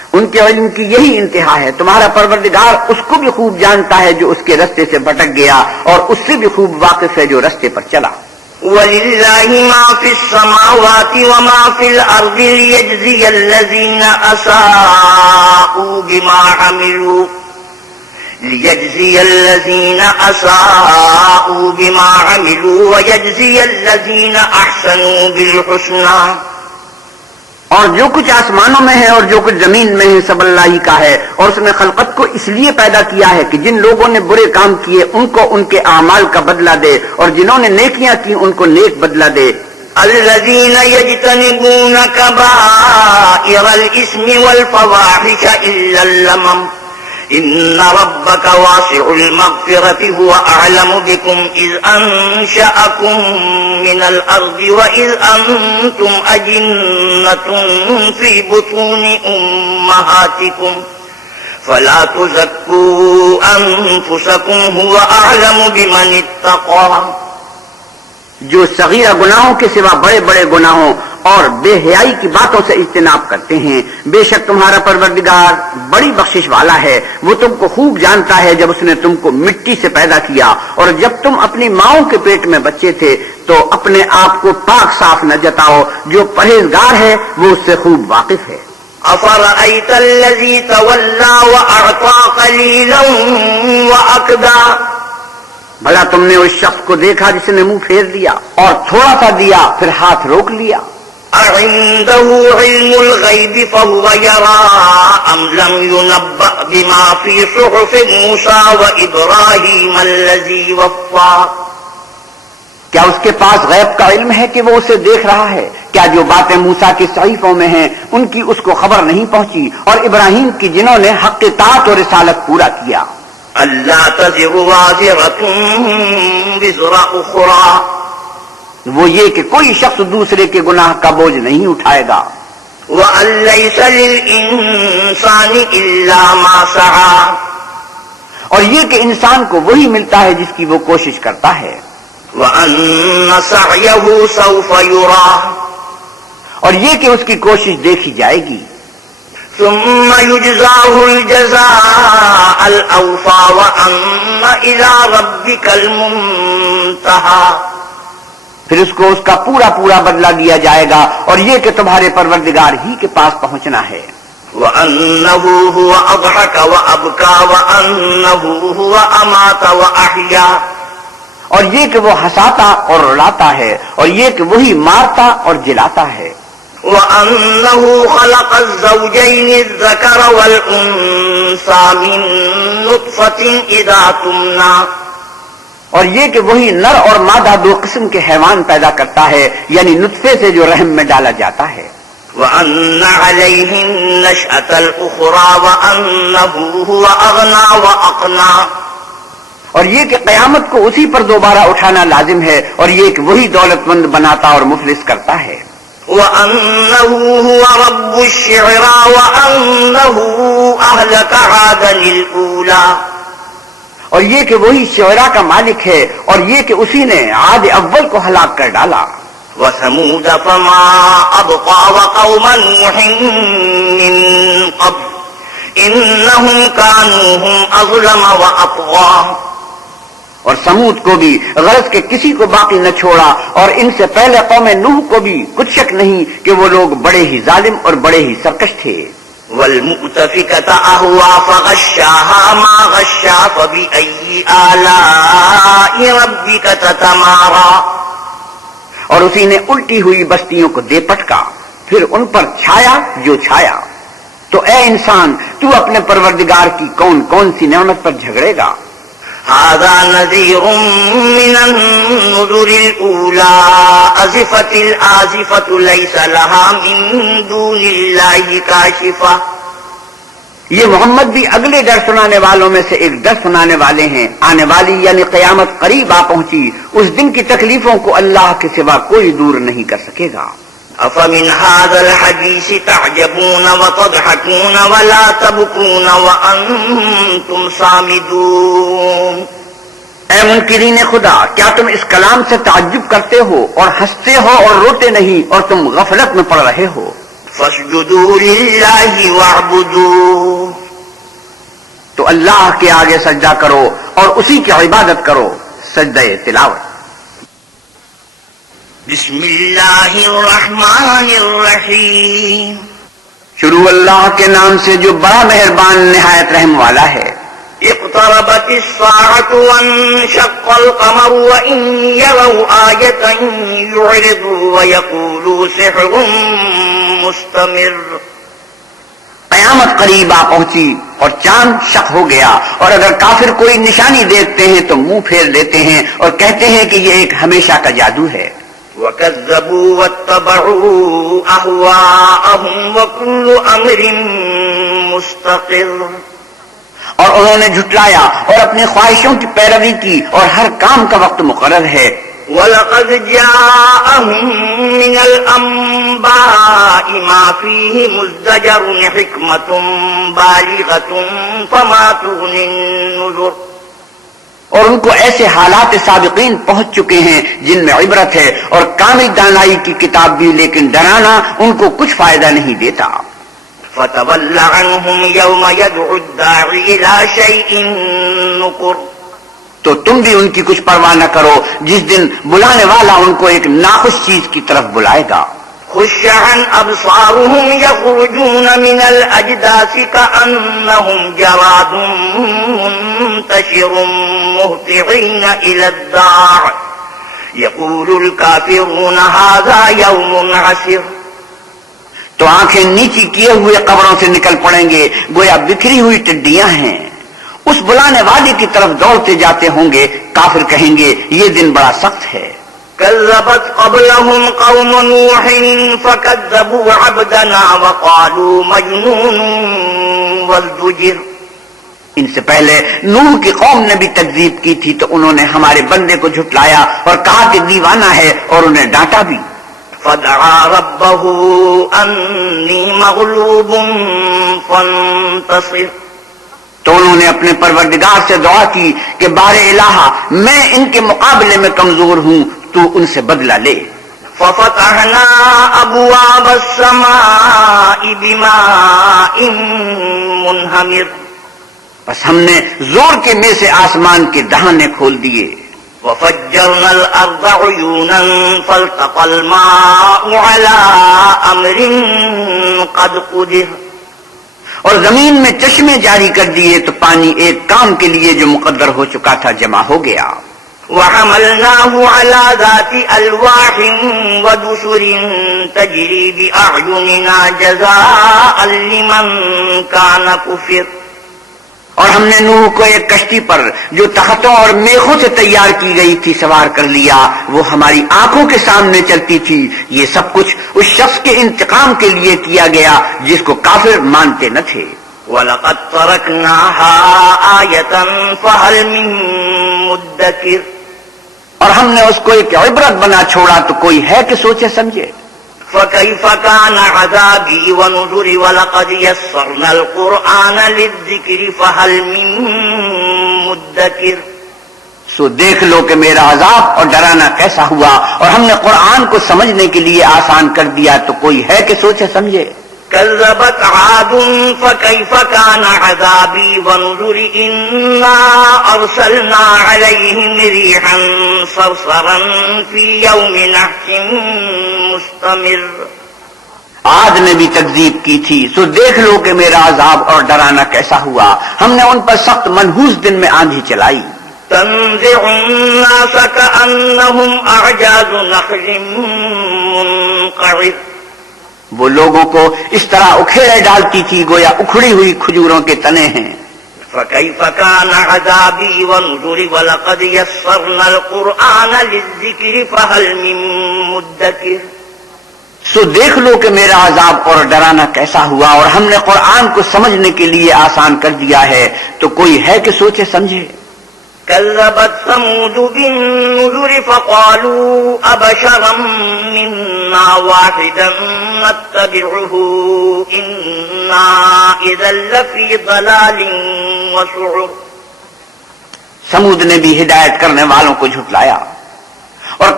ان کے علم کی یہی انتہا ہے. تمہارا پروردگار اس کو بھی خوب جانتا ہے جو اس کے رستے سے بھٹک گیا، اور اس سے بھی خوب واقف ہے جو رستے پر چلا. وَلِلَّهِ مَا فِي السَّمَاوَاتِ وَمَا فِي الْأَرْضِ لِيَجْزِيَ الَّذِينَ أَسَاءُوا بِمَا عَمِلُوا وَيَجْزِيَ الَّذِينَ أَحْسَنُوا بِالْحُسْنَى. اور جو کچھ آسمانوں میں ہے اور جو کچھ زمین میں ہے سب اللہ ہی کا ہے، اور اس نے خلقت کو اس لیے پیدا کیا ہے کہ جن لوگوں نے برے کام کیے ان کو ان کے اعمال کا بدلہ دے، اور جنہوں نے نیکیاں کی ان کو نیک بدلہ دے. الذين يجتنبون كبائر الإثم والفواحش إلا اللمم إن ربك واسع المغفرة هو أعلم بكم إذ أنشأكم من الأرض وإذ أنتم أجنة في بطون أمهاتكم فلا تزكوا أنفسكم هو أعلم بمن اتقى. جو صغیرہ گناہوں کے سوا بڑے بڑے گناہوں اور بے حیائی کی باتوں سے اجتناب کرتے ہیں، بے شک تمہارا پروردگار بڑی بخشش والا ہے. وہ تم کو خوب جانتا ہے جب اس نے تم کو مٹی سے پیدا کیا، اور جب تم اپنی ماؤں کے پیٹ میں بچے تھے تو اپنے آپ کو پاک صاف نہ جتاؤ. جو پرہیزگار ہے وہ اس سے خوب واقف ہے. أفرأيت الذي تولى وأعطى قليلا وأكدى. بھلا تم نے اس شخص کو دیکھا جس نے منہ پھیر دیا اور تھوڑا سا دیا پھر ہاتھ روک لیا. أعنده علم الغيب فهو يرى أم لم ينبأ بما في صحف موسى وإبراهيم الذي وفى. کیا اس کے پاس غیب کا علم ہے کہ وہ اسے دیکھ رہا ہے؟ کیا جو باتیں موسیٰ کی صحیفوں میں ہیں ان کی اس کو خبر نہیں پہنچی، اور ابراہیم کی جنہوں نے حق اطاعت اور رسالت پورا کیا. ألا تزر وازرة وزر أخرى. وہ یہ کہ کوئی شخص دوسرے کے گناہ کا بوجھ نہیں اٹھائے گا. وأن ليس للإنسان إلا ما سعى. اور یہ کہ انسان کو وہی ملتا ہے جس کی وہ کوشش کرتا ہے. وأن سعيه سوف يرى. اور یہ کہ اس کی کوشش دیکھی جائے گی. ثم يجزاه الجزاء الأوفى وأن إلى ربك المنتهى. پھر اس کو اس کا پورا پورا بدلہ دیا جائے گا، اور یہ کہ تمہارے پروردگار ہی کے پاس پہنچنا ہے. وأنه هو أضحك وأبكى وأنه هو أمات وأحيا. اور یہ کہ وہ ہنساتا اور رلاتا ہے، اور یہ کہ وہی مارتا اور جلاتا ہے. وأنه خلق الزوجين الذكر والأنثى من نطفة إذا تمنى. اور یہ کہ وہی نر اور مادہ دو قسم کے حیوان پیدا کرتا ہے، یعنی نطفے سے جو رحم میں ڈالا جاتا ہے. وأن عليه النشأة الأخرى وأنه هو أغنى وأقنى. اور یہ کہ قیامت کو اسی پر دوبارہ اٹھانا لازم ہے، اور یہ کہ وہی دولت مند بناتا اور مفلس کرتا ہے. وأنه هو رب الشعرى وأنه أهلك عادا الأولى. اور یہ کہ وہی شعراء کا مالک ہے، اور یہ کہ اسی نے عاد اول کو ہلاک کر ڈالا. وثمود فما أبقى وقوم نوح من قبل إنهم كانوا هم أظلم وأطغى. اور سمود کو بھی غرض کے کسی کو باقی نہ چھوڑا، اور ان سے پہلے قوم نوح کو بھی کچھ شک نہیں کہ وہ لوگ بڑے ہی ظالم اور بڑے ہی سرکش تھے. والمؤتفكة أهوى فغشاها ما غشا فبأي آلاء ربك تتمارى. اور اسی نے الٹی ہوئی بستیوں کو دے پٹکا، پھر ان پر چھایا جو چھایا. تو اے انسان، تو اپنے پروردگار کی کون کون سی نعمت پر جھگڑے گا. هذا نذير من النذر الأولى أزفت الآزفة ليس لها من دون الله كاشفة. یہ محمد بھی اگلے ڈر سنانے والوں میں سے ایک ڈر سنانے والے ہیں. آنے والی یعنی قیامت قریب آ پہنچی، اس دن کی تکلیفوں کو اللہ کے سوا کوئی دور نہیں کر سکے گا. أفمن هذا الحديث تعجبون وتضحكون ولا تبكون وأنتم صامدون. اے منکرین خدا، کیا تم اس کلام سے تعجب کرتے ہو اور ہنستے ہو اور روتے نہیں، اور تم غفلت میں پڑ رہے ہو؟ فاسجدوا للہ واعبدوہ، تو اللہ کے آگے سجدہ کرو اور اسی کی عبادت کرو، سجدہ تلاوت۔ بسم اللہ الرحمن الرحیم، شروع اللہ کے نام سے جو بڑا مہربان نہایت رحم والا ہے۔ اقتربت الساعة وانشق القمر وإن يروا آية يعرضوا ويقولوا سحر مستمر، قیامت قریب آ پہنچی اور چاند شق ہو گیا، اور اگر کافر کوئی نشانی دیکھتے ہیں تو منہ پھیر لیتے ہیں اور کہتے ہیں کہ یہ ایک ہمیشہ کا جادو ہے۔ وَكَذَّبُوا وَاتَّبَعُوا أَهْوَاءَهُمْ وَكُلُّ أَمْرٍ مُسْتَقِرٌ، اور انہوں نے جھٹلایا اور اپنی خواہشوں کی پیروی کی، اور ہر کام کا وقت مقرر ہے۔ وَلَقَدْ جَاءَهُم مِّنَ الْأَنبَاءِ مَا فِيهِ مُزْدَجَرٌ حِكْمَةٌ بَالِغَةٌ فَمَا تُغْنِ النُّذُرُ، اور ان کو ایسے حالات سابقین پہنچ چکے ہیں جن میں عبرت ہے، اور کامل دانائی کی کتاب بھی، لیکن ڈرانا ان کو کچھ فائدہ نہیں دیتا۔ فَتَوَلَّ عَنْهُمْ يَوْمَ يَدْعُ الدَّاعِ إِلَىٰ شَيْءٍ نُّكُرٍ، تو تم بھی ان کی کچھ پرواہ نہ کرو جس دن بلانے والا ان کو ایک ناخوش چیز کی طرف بلائے گا۔ خُشَّ عَنْ أَبْصَارُهُمْ يَخْرُجُونَ مِنَ الْأَجْدَاثِ كَأَنَّهُمْ جَرَادٌ مُّنتَشِرٌ مُّهْطِعِينَ إِلَى الدَّاعِ يَقُولُ الْكَافِرُونَ هَٰذَا يَوْمٌ عَسِرٌ، تو آنکھیں نیچی کیے ہوئے قبروں سے نکل پڑیں گے گویا بکھری ہوئی ٹڈیاں ہیں، اس بلانے والے کی طرف دوڑتے جاتے ہوں گے۔ کافر کہیں گے یہ دن بڑا سخت ہے۔ كذبت قبلهم قوم نوح فكذبوا عبدنا وقالوا مجنون وازدجر، ان سے پہلے نوح کی قوم نے بھی تکذیب کی تھی تو انہوں نے ہمارے بندے کو جھٹلایا اور کہا کہ دیوانہ ہے، اور انہیں ڈانٹا بھی۔ فدعا ربه أني مغلوب فانتصر، تو انہوں نے اپنے پروردگار سے دعا کی کہ بار الہ میں ان کے مقابلے میں کمزور ہوں، تو ان سے بدلہ لے۔ ففتحنا أبواب السماء بماء منهمر، بس ہم نے زور کے میں سے آسمان کے دہانے کھول دیے۔ وفجرنا الأرض عيونا فالتقى الماء على أمر قد قدر، اور زمین میں چشمے جاری کر دیے تو پانی ایک کام کے لیے جو مقدر ہو چکا تھا جمع ہو گیا۔ وحملناه على ذات ألواح ودسر تجري بأعيننا جزاء لمن كان كفر، اور ہم نے نوح کو ایک کشتی پر جو تختوں اور میخوں سے تیار کی گئی تھی سوار کر لیا، وہ ہماری آنکھوں کے سامنے چلتی تھی۔ یہ سب کچھ اس شخص کے انتقام کے لیے کیا گیا جس کو کافر مانتے نہ تھے۔ وَلَقَدْ تَرَكْنَاهَا آيَةً فَهَلْ مِن مُدَّكِرٍ، اور ہم نے اس کو ایک عبرت بنا چھوڑا تو کوئی ہے کہ سوچے سمجھے۔ فَكَيْفَ كَانَ عَذَابِي وَنُذُرِ وَلَقَدْ يَسَّرْنَا الْقُرْآنَ لِلذِّكْرِ فَهَلْ مِن مُدَّكِرٍ، سو دیکھ لو کہ میرا عذاب اور ڈرانا کیسا ہوا، اور ہم نے قرآن کو سمجھنے کے لیے آسان کر دیا تو کوئی ہے کہ سوچے سمجھے۔ كذبت عاد فكيف كان عذابي ونذر إنا أرسلنا عليهم ريحا صرصرا في يوم نحس مستمر، عاد نے بھی تکذیب کی تھی، سو دیکھ لو کہ میرا عذاب اور ڈرانا کیسا ہوا، ہم نے ان پر سخت منحوس دن میں آندھی چلائی۔ تنزع الناس كأنهم أعجاز نخل منقعر، وہ لوگوں کو اس طرح اکھیڑے ڈالتی تھی گویا اکھڑی ہوئی کھجوروں کے تنے ہیں۔ فكيف كان عذابي ونذر ولقد يسرنا القرآن للذكر فهل من مدكر، سو دیکھ لو کہ میرا عذاب اور ڈرانا کیسا ہوا، اور ہم نے قرآن کو سمجھنے کے لیے آسان کر دیا ہے تو کوئی ہے کہ سوچے سمجھے۔ كذبت ثمود بالنذر فقالوا أبشرا منا واحدا نتبعه إنا إذا لفي ضلال وسعر، سمود نے بھی ہدایت کرنے والوں کو جھٹلایا، اور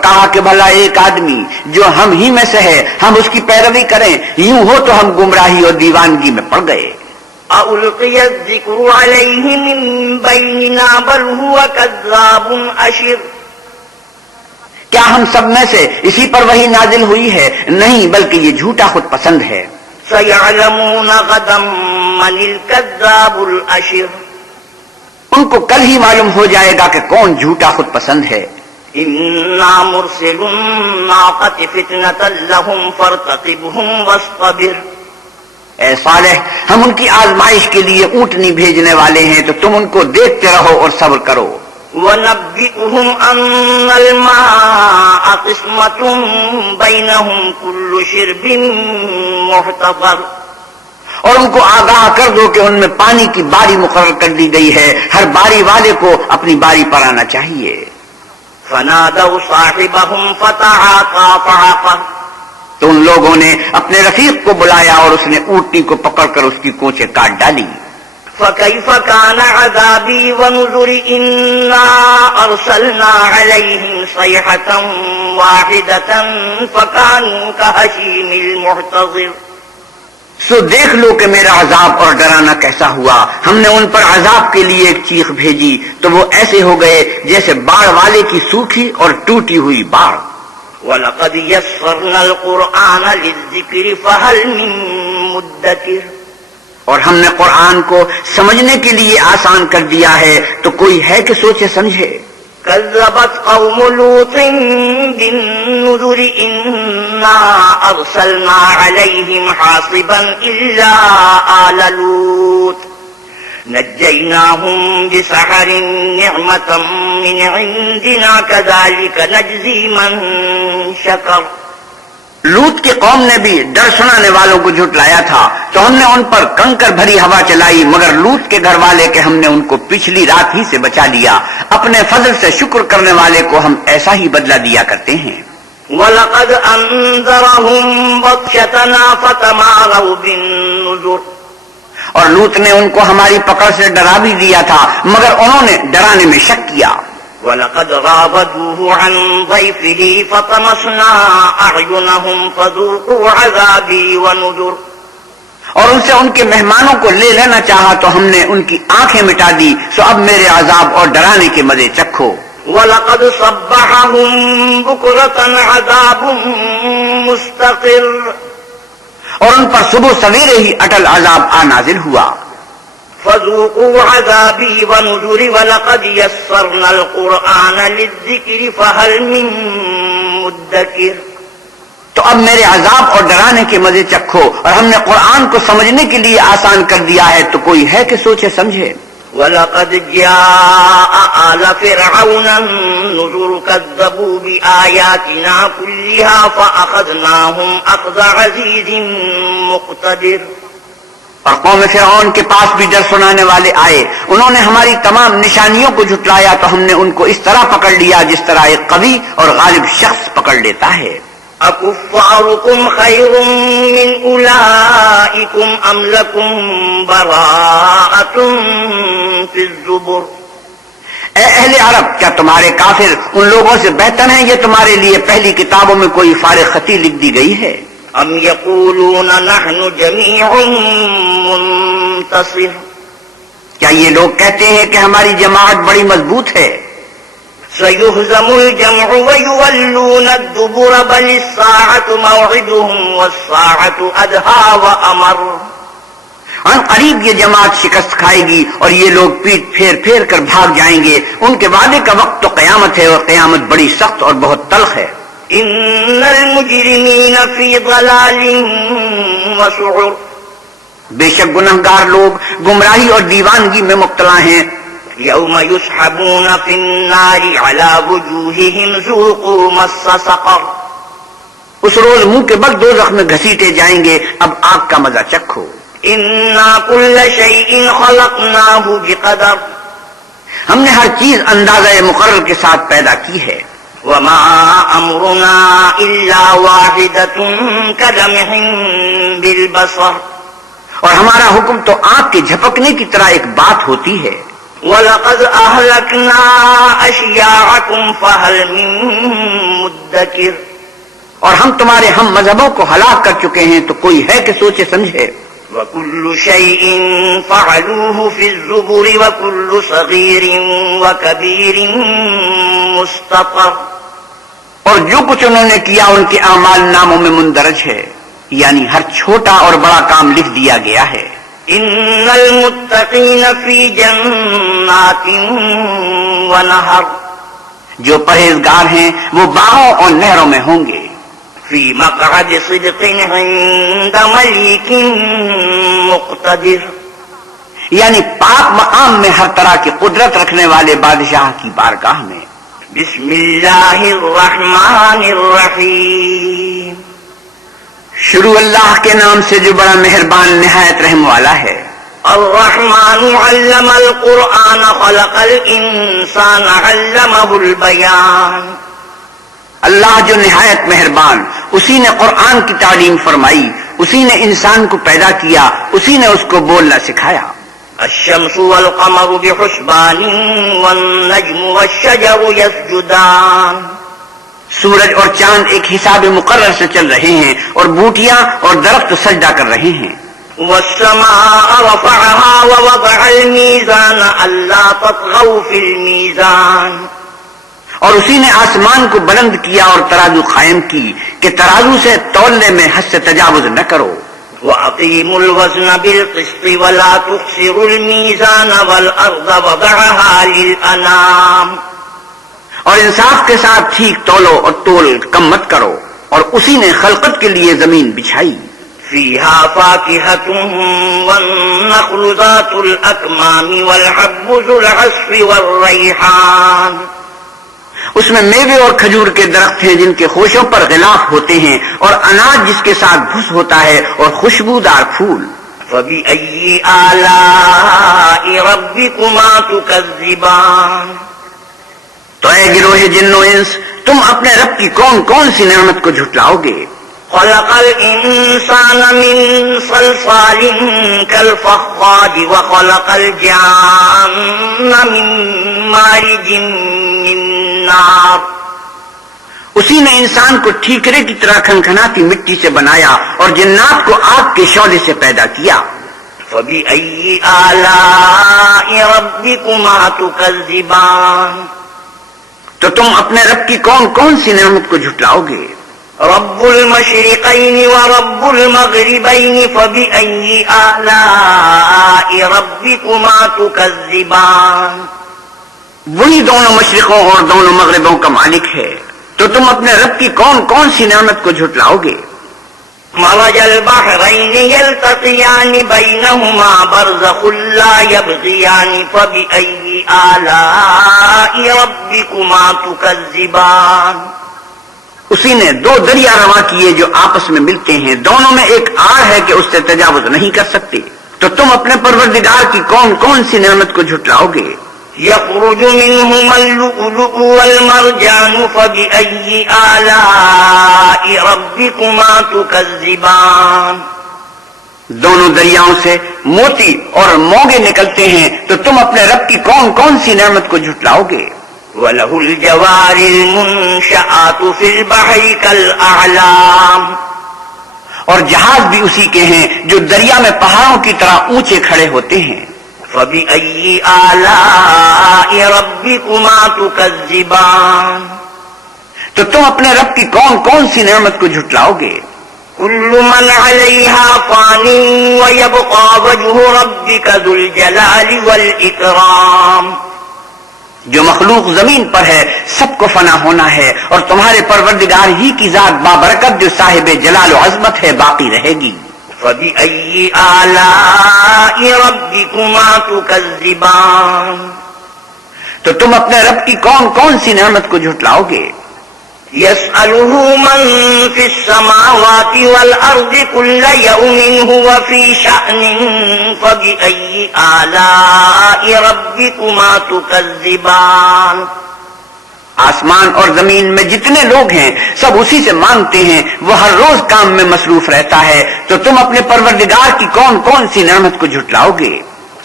کہا کہ بھلا ایک آدمی جو ہم ہی میں سے ہے ہم اس کی پیروی کریں، یوں ہو تو ہم گمراہی اور دیوانگی میں پڑ گئے۔ أَأُلْقِيَ الذِّكْرُ عَلَيْهِ مِن بَيْنِنَا بَلْ هُوَ كَذَّابٌ أَشِرٌ، کیا ہم سب میں سے اسی پر وحی نازل ہوئی ہے؟ نہیں، بلکہ یہ جھوٹا خود پسند ہے۔ سَيَعْلَمُونَ غَدًا مَنِ الْكَذَّابُ الْأَشِرُ، ان کو کل ہی معلوم ہو جائے گا کہ کون جھوٹا خود پسند ہے۔ إِنَّا مُرْسِلُو النَّاقَةِ فِتْنَةً لَهُمْ فَارْتَقِبْهُمْ وَاصْطَبِرْ، اے صالح، ہم ان کی آزمائش کے لیے اونٹنی بھیجنے والے ہیں تو تم ان کو دیکھتے رہو اور صبر کرو۔ وَنَبِّئُهُمْ أَنَّ الْمَاءَ قِسْمَةٌ بَيْنَهُمْ كُلُّ شِرْبٍ مُحْتَضَرٌ، اور ان کو آگاہ کر دو کہ ان میں پانی کی باری مقرر کر دی گئی ہے، ہر باری والے کو اپنی باری پر آنا چاہیے۔ فَنَادَوْا صَاحِبَهُمْ فَتَعَاطَىٰ فَعَقَرَ، تو ان لوگوں نے اپنے رفیق کو بلایا اور اس نے اونٹنی کو پکڑ کر اس کی کونچیں کاٹ ڈالی۔ فَكَيْفَ كَانَ عَذَابِي وَنُذُرِ إِنَّا أَرْسَلْنَا عَلَيْهِمْ صَيْحَةً وَاحِدَةً فَكَانُوا كَهَشِيمِ الْمُحْتَظِرِ، سو دیکھ لو کہ میرا عذاب اور ڈرانا کیسا ہوا۔ ہم نے ان پر عذاب کے لیے ایک چیخ بھیجی تو وہ ایسے ہو گئے جیسے باڑ والے کی سوکھی اور ٹوٹی ہوئی باڑ۔ وَلَقَدْ يَسَّرْنَا الْقُرْآنَ لِلذِّكْرِ فَهَلْ مِن مُّدَّكِرٍ، اور ہم نے قرآن کو سمجھنے کے لیے آسان کر دیا ہے تو کوئی ہے کہ سوچے سمجھے۔ كَذَّبَتْ قَوْمُ لُوطٍ بِالنُّذُرِ إِنَّا أَرْسَلْنَا عَلَيْهِمْ حَاصِبًا إِلَّا آلَ لُوطٍ نَجَّيْنَاهُمْ بِسَحَرٍ نِعْمَةً مِّنْ عِندِنَا كَذَلِكَ نَجْزِي مَن شَكَرَ، لوط کی قوم نے بھی ڈر سنانے والوں کو جھٹلایا تھا تو ہم نے ان پر کنکر بھری ہوا چلائی، مگر لوط کے گھر والے کہ ہم نے ان کو پچھلی رات ہی سے بچا لیا۔ اپنے فضل سے شکر کرنے والے کو ہم ایسا ہی بدلہ دیا کرتے ہیں۔ وَلَقَدْ أَنذَرَهُم بَطْشَتَنَا فَتَمَارَوْا بِالنُّذُرِ، اور لوط نے ان کو ہماری پکڑ سے ڈرا بھی دیا تھا مگر انہوں نے ڈرانے میں شک کیا۔ وَلَقَدْ رَاوَدُوهُ عَن ضَيْفِهِ فَطَمَسْنَا أَعْيُنَهُمْ فَذُوقُوا عَذَابِي وَنُذُرِ، اور ان سے ان کے مہمانوں کو لے لینا چاہا تو ہم نے ان کی آنکھیں مٹا دی، سو اب میرے عذاب اور ڈرانے کے مزے چکھو۔ وَلَقَدْ صَبَّحَهُم بُكْرَةً عَذَابٌ مُسْتَقِرٌّ، اور ان پر صبح سویرے ہی اٹل عذاب آ نازل ہوا۔ فَذُوقُوا عَذَابِي وَنُذُرِ وَلَقَدْ يَسَّرْنَا الْقُرْآنَ لِلذِّكْرِ فَهَلْ مِن مُّدَّكِرٍ، تو اب میرے عذاب اور ڈرانے کے مزے چکھو، اور ہم نے قرآن کو سمجھنے کے لیے آسان کر دیا ہے تو کوئی ہے کہ سوچے سمجھے۔ وَلَقَدْ جَاءَ آلَ فِرْعَوْنَ النُّذُرُ كَذَّبُوا بِآيَاتِنَا كُلِّهَا فَأَخَذْنَاهُمْ أَخْذَ عَزِيزٍ مُقْتَدِرٍ، اور قوم فرعون کے پاس بھی ڈر سنانے والے آئے، انہوں نے ہماری تمام نشانیوں کو جھٹلایا تو ہم نے ان کو اس طرح پکڑ لیا جس طرح ایک قوی اور غالب شخص پکڑ لیتا ہے۔ أَكُفَّارُكُمْ خَيْرٌ مِّنْ أُولَٰئِكُمْ أَمْ لَكُمْ بَرَاءَةٌ فِي الزُّبُرِ، اے اہل عرب، کیا تمہارے کافر ان لوگوں سے بہتر ہیں یہ تمہارے لیے پہلی کتابوں میں کوئی فارغ خطی لکھ دی گئی ہے؟ أَمْ يَقُولُونَ نَحْنُ جَمِيعٌ مُّنتَصِرٌ، کیا یہ لوگ کہتے ہیں کہ ہماری جماعت بڑی مضبوط ہے؟ سَيُهْزَمُ الْجَمْعُ وَيُوَلُّونَ الدُّبُرَ بَلِ السَّاعَةُ مَوْعِدُهُمْ وَالسَّاعَةُ أَدْهَىٰ وَأَمَرُّ، ان قریب یہ جماعت شکست کھائے گی اور یہ لوگ پیٹ پھیر پھیر کر بھاگ جائیں گے۔ ان کے وعدے کا وقت تو قیامت ہے اور قیامت بڑی سخت اور بہت تلخ ہے۔ إِنَّ الْمُجْرِمِينَ فِي ضَلَالٍ وَسُعُرٍ، بے شک گنہگار لوگ گمراہی اور دیوانگی میں مبتلا ہیں۔ يَوْمَ يُسْحَبُونَ فِي النَّارِ عَلَىٰ وُجُوهِهِمْ ذُوقُوا مَسَّ سَقَرَ، اس روز منہ کے بل دوزخ میں گھسیٹے جائیں گے، اب آگ کا مزہ چکھو۔ إِنَّا كُلَّ شَيْءٍ خَلَقْنَاهُ بِقَدَرٍ، ہم نے ہر چیز اندازہ مقرر کے ساتھ پیدا کی ہے۔ وَمَا أَمْرُنَا إِلَّا وَاحِدَةٌ كَلَمْحٍ بِالْبَصَرِ، اور ہمارا حکم تو آنکھ کے جھپکنے کی طرح ایک بات ہوتی ہے۔ وَلَقَدْ أَهْلَكْنَا أَشْيَاعَكُمْ فَهَلْ مِن مدکر. اور ہم تمہارے ہم مذہبوں کو ہلاک کر چکے ہیں، تو کوئی ہے کہ سوچے سمجھے. وَكُلُّ شَيْءٍ فَعَلُوهُ فِي الزُّبُرِ وَكُلُّ صَغِيرٍ وَكَبِيرٍ مُسْتَطَرٌ. اور جو کچھ انہوں نے کیا ان کے اعمال ناموں میں مندرج ہے، یعنی ہر چھوٹا اور بڑا کام لکھ دیا گیا ہے. إِنَّ الْمُتَّقِينَ فِي جَنَّاتٍ وَنَهَرٍ. جو پرہیزگار ہیں وہ باغوں اور نہروں میں ہوں گے. فِي مَقْعَدِ صِدْقٍ عِندَ مَلِيكٍ مُقْتَدِرٍ. یعنی پاک مقام میں ہر طرح کی قدرت رکھنے والے بادشاہ کی بارگاہ میں. بسم اللہ الرحمن الرحیم. شروع اللہ کے نام سے جو بڑا مہربان نہایت رحم والا ہے. الرحمن علم القرآن خلق الانسان علمہ البیان. اللہ جو نہایت مہربان، اسی نے قرآن کی تعلیم فرمائی، اسی نے انسان کو پیدا کیا، اسی نے اس کو بولنا سکھایا. الشمس والقمر بحسبان والنجم والشجر يسجدان. سورج اور چاند ایک حساب مقرر سے چل رہے ہیں، اور بوٹیاں اور درخت سجدہ کر رہے ہیں. والسماء رفعها ووضع الميزان ألا تطغوا في الميزان. اور اسی نے آسمان کو بلند کیا اور ترازو قائم کی کہ ترازو سے تولنے میں حد سے تجاوز نہ کرو. وَأَقِيمُوا الْوَزْنَ بِالْقِسْطِ وَلَا تُخْسِرُوا الْمِيزَانَ وَالْأَرْضَ وَضَعَهَا لِلْأَنَامِ. اور انصاف کے ساتھ ٹھیک تولو اور تول کم مت کرو. اور اسی نے خلقت کے لیے زمین بچھائی. فِيهَا فَاكِهَةٌ وَالنَّخْلُ ذَاتُ الْأَكْمَامِ وَالْحَبُّ ذُو الْعَصْفِ وَالرَّيْحَانِ. اس میں میوے اور کھجور کے درخت ہیں جن کے خوشوں پر غلاف ہوتے ہیں، اور اناج جس کے ساتھ بھس ہوتا ہے، اور خوشبودار پھول. فَبِأَيِّ آلَاءِ رَبِّكُمَا تُكَذِّبَانِ. تو اے گروہ جن و انس، تم اپنے رب کی کون کون سی نعمت کو جھٹلاؤ گے. خلق الانسان من صلصال كالفخار وخلق الجان من مارج من نار. اسی نے انسان کو ٹھیکرے کی طرح کھنکھناتی مٹی سے بنایا اور جنات کو آگ کے شعلے سے پیدا کیا. فبأي آلاء ربكما تكذبان. تو تم اپنے رب کی کون کون سی نعمت کو جھٹلاؤ گے. رب المشرقين ورب المغربين فبأي آلاء ربكما تكذبان. وہی دونوں مشرقوں اور دونوں مغربوں کا مالک ہے، تو تم اپنے رب کی کون کون سی نعمت کو جھٹلاؤ گے. مرج البحرين يلتقيان بينهما برزخ لا يبغيان فبأي آلاء ربكما تكذبان. اسی نے دو دریا رواں کیے جو آپس میں ملتے ہیں، دونوں میں ایک آڑ ہے کہ اس سے تجاوز نہیں کر سکتے. تو تم اپنے پروردگار کی کون کون سی نعمت کو جھٹلاؤ گے. يخرج منهما اللؤلؤ والمرجان فبأي آلاء ربكما تكذبان. دونوں دریاؤں سے موتی اور موگے نکلتے ہیں، تو تم اپنے رب کی کون کون سی نعمت کو جھٹلاؤ گے. وَلَهُ الْجَوَارِ الْمُنشَآتُ فِي الْبَحْرِ كَالْأَعْلَامِ. اور جہاز بھی اسی کے ہیں جو دریا میں پہاڑوں کی طرح اونچے کھڑے ہوتے ہیں. فَبِأَيِّ آلَاءِ رَبِّكُمَا تُكَذِّبَانِ. تو تم اپنے رب کی کون کون سی نعمت کو جھٹلاؤ گے. كُلُّ مَنْ عَلَيْهَا فَانٍ وَيَبْقَى وَجْهُ رَبِّكَ ذُو الْجَلَالِ وَالْإِكْرَامِ. جو مخلوق زمین پر ہے سب کو فنا ہونا ہے، اور تمہارے پروردگار ہی کی ذات بابرکت جو صاحب جلال و عظمت ہے باقی رہے گی. فَبِأَيِّ آلَاءِ رَبِّكُمَا تُكَذِّبَانِ. تو تم اپنے رب کی کون کون سی نعمت کو جھٹلاؤ گے. يَسْأَلُهُ مَن فِي السَّمَاوَاتِ وَالْأَرْضِ كُلَّ يَوْمٍ هُوَ فِي شَأْنٍ فَبِأَيِّ آلَاءِ رَبِّكُمَا تُكَذِّبَانِ. آسمان اور زمین میں جتنے لوگ ہیں سب اسی سے مانگتے ہیں، وہ ہر روز کام میں مصروف رہتا ہے. تو تم اپنے پروردگار کی کون کون سی نعمت کو جھٹلاؤ گے.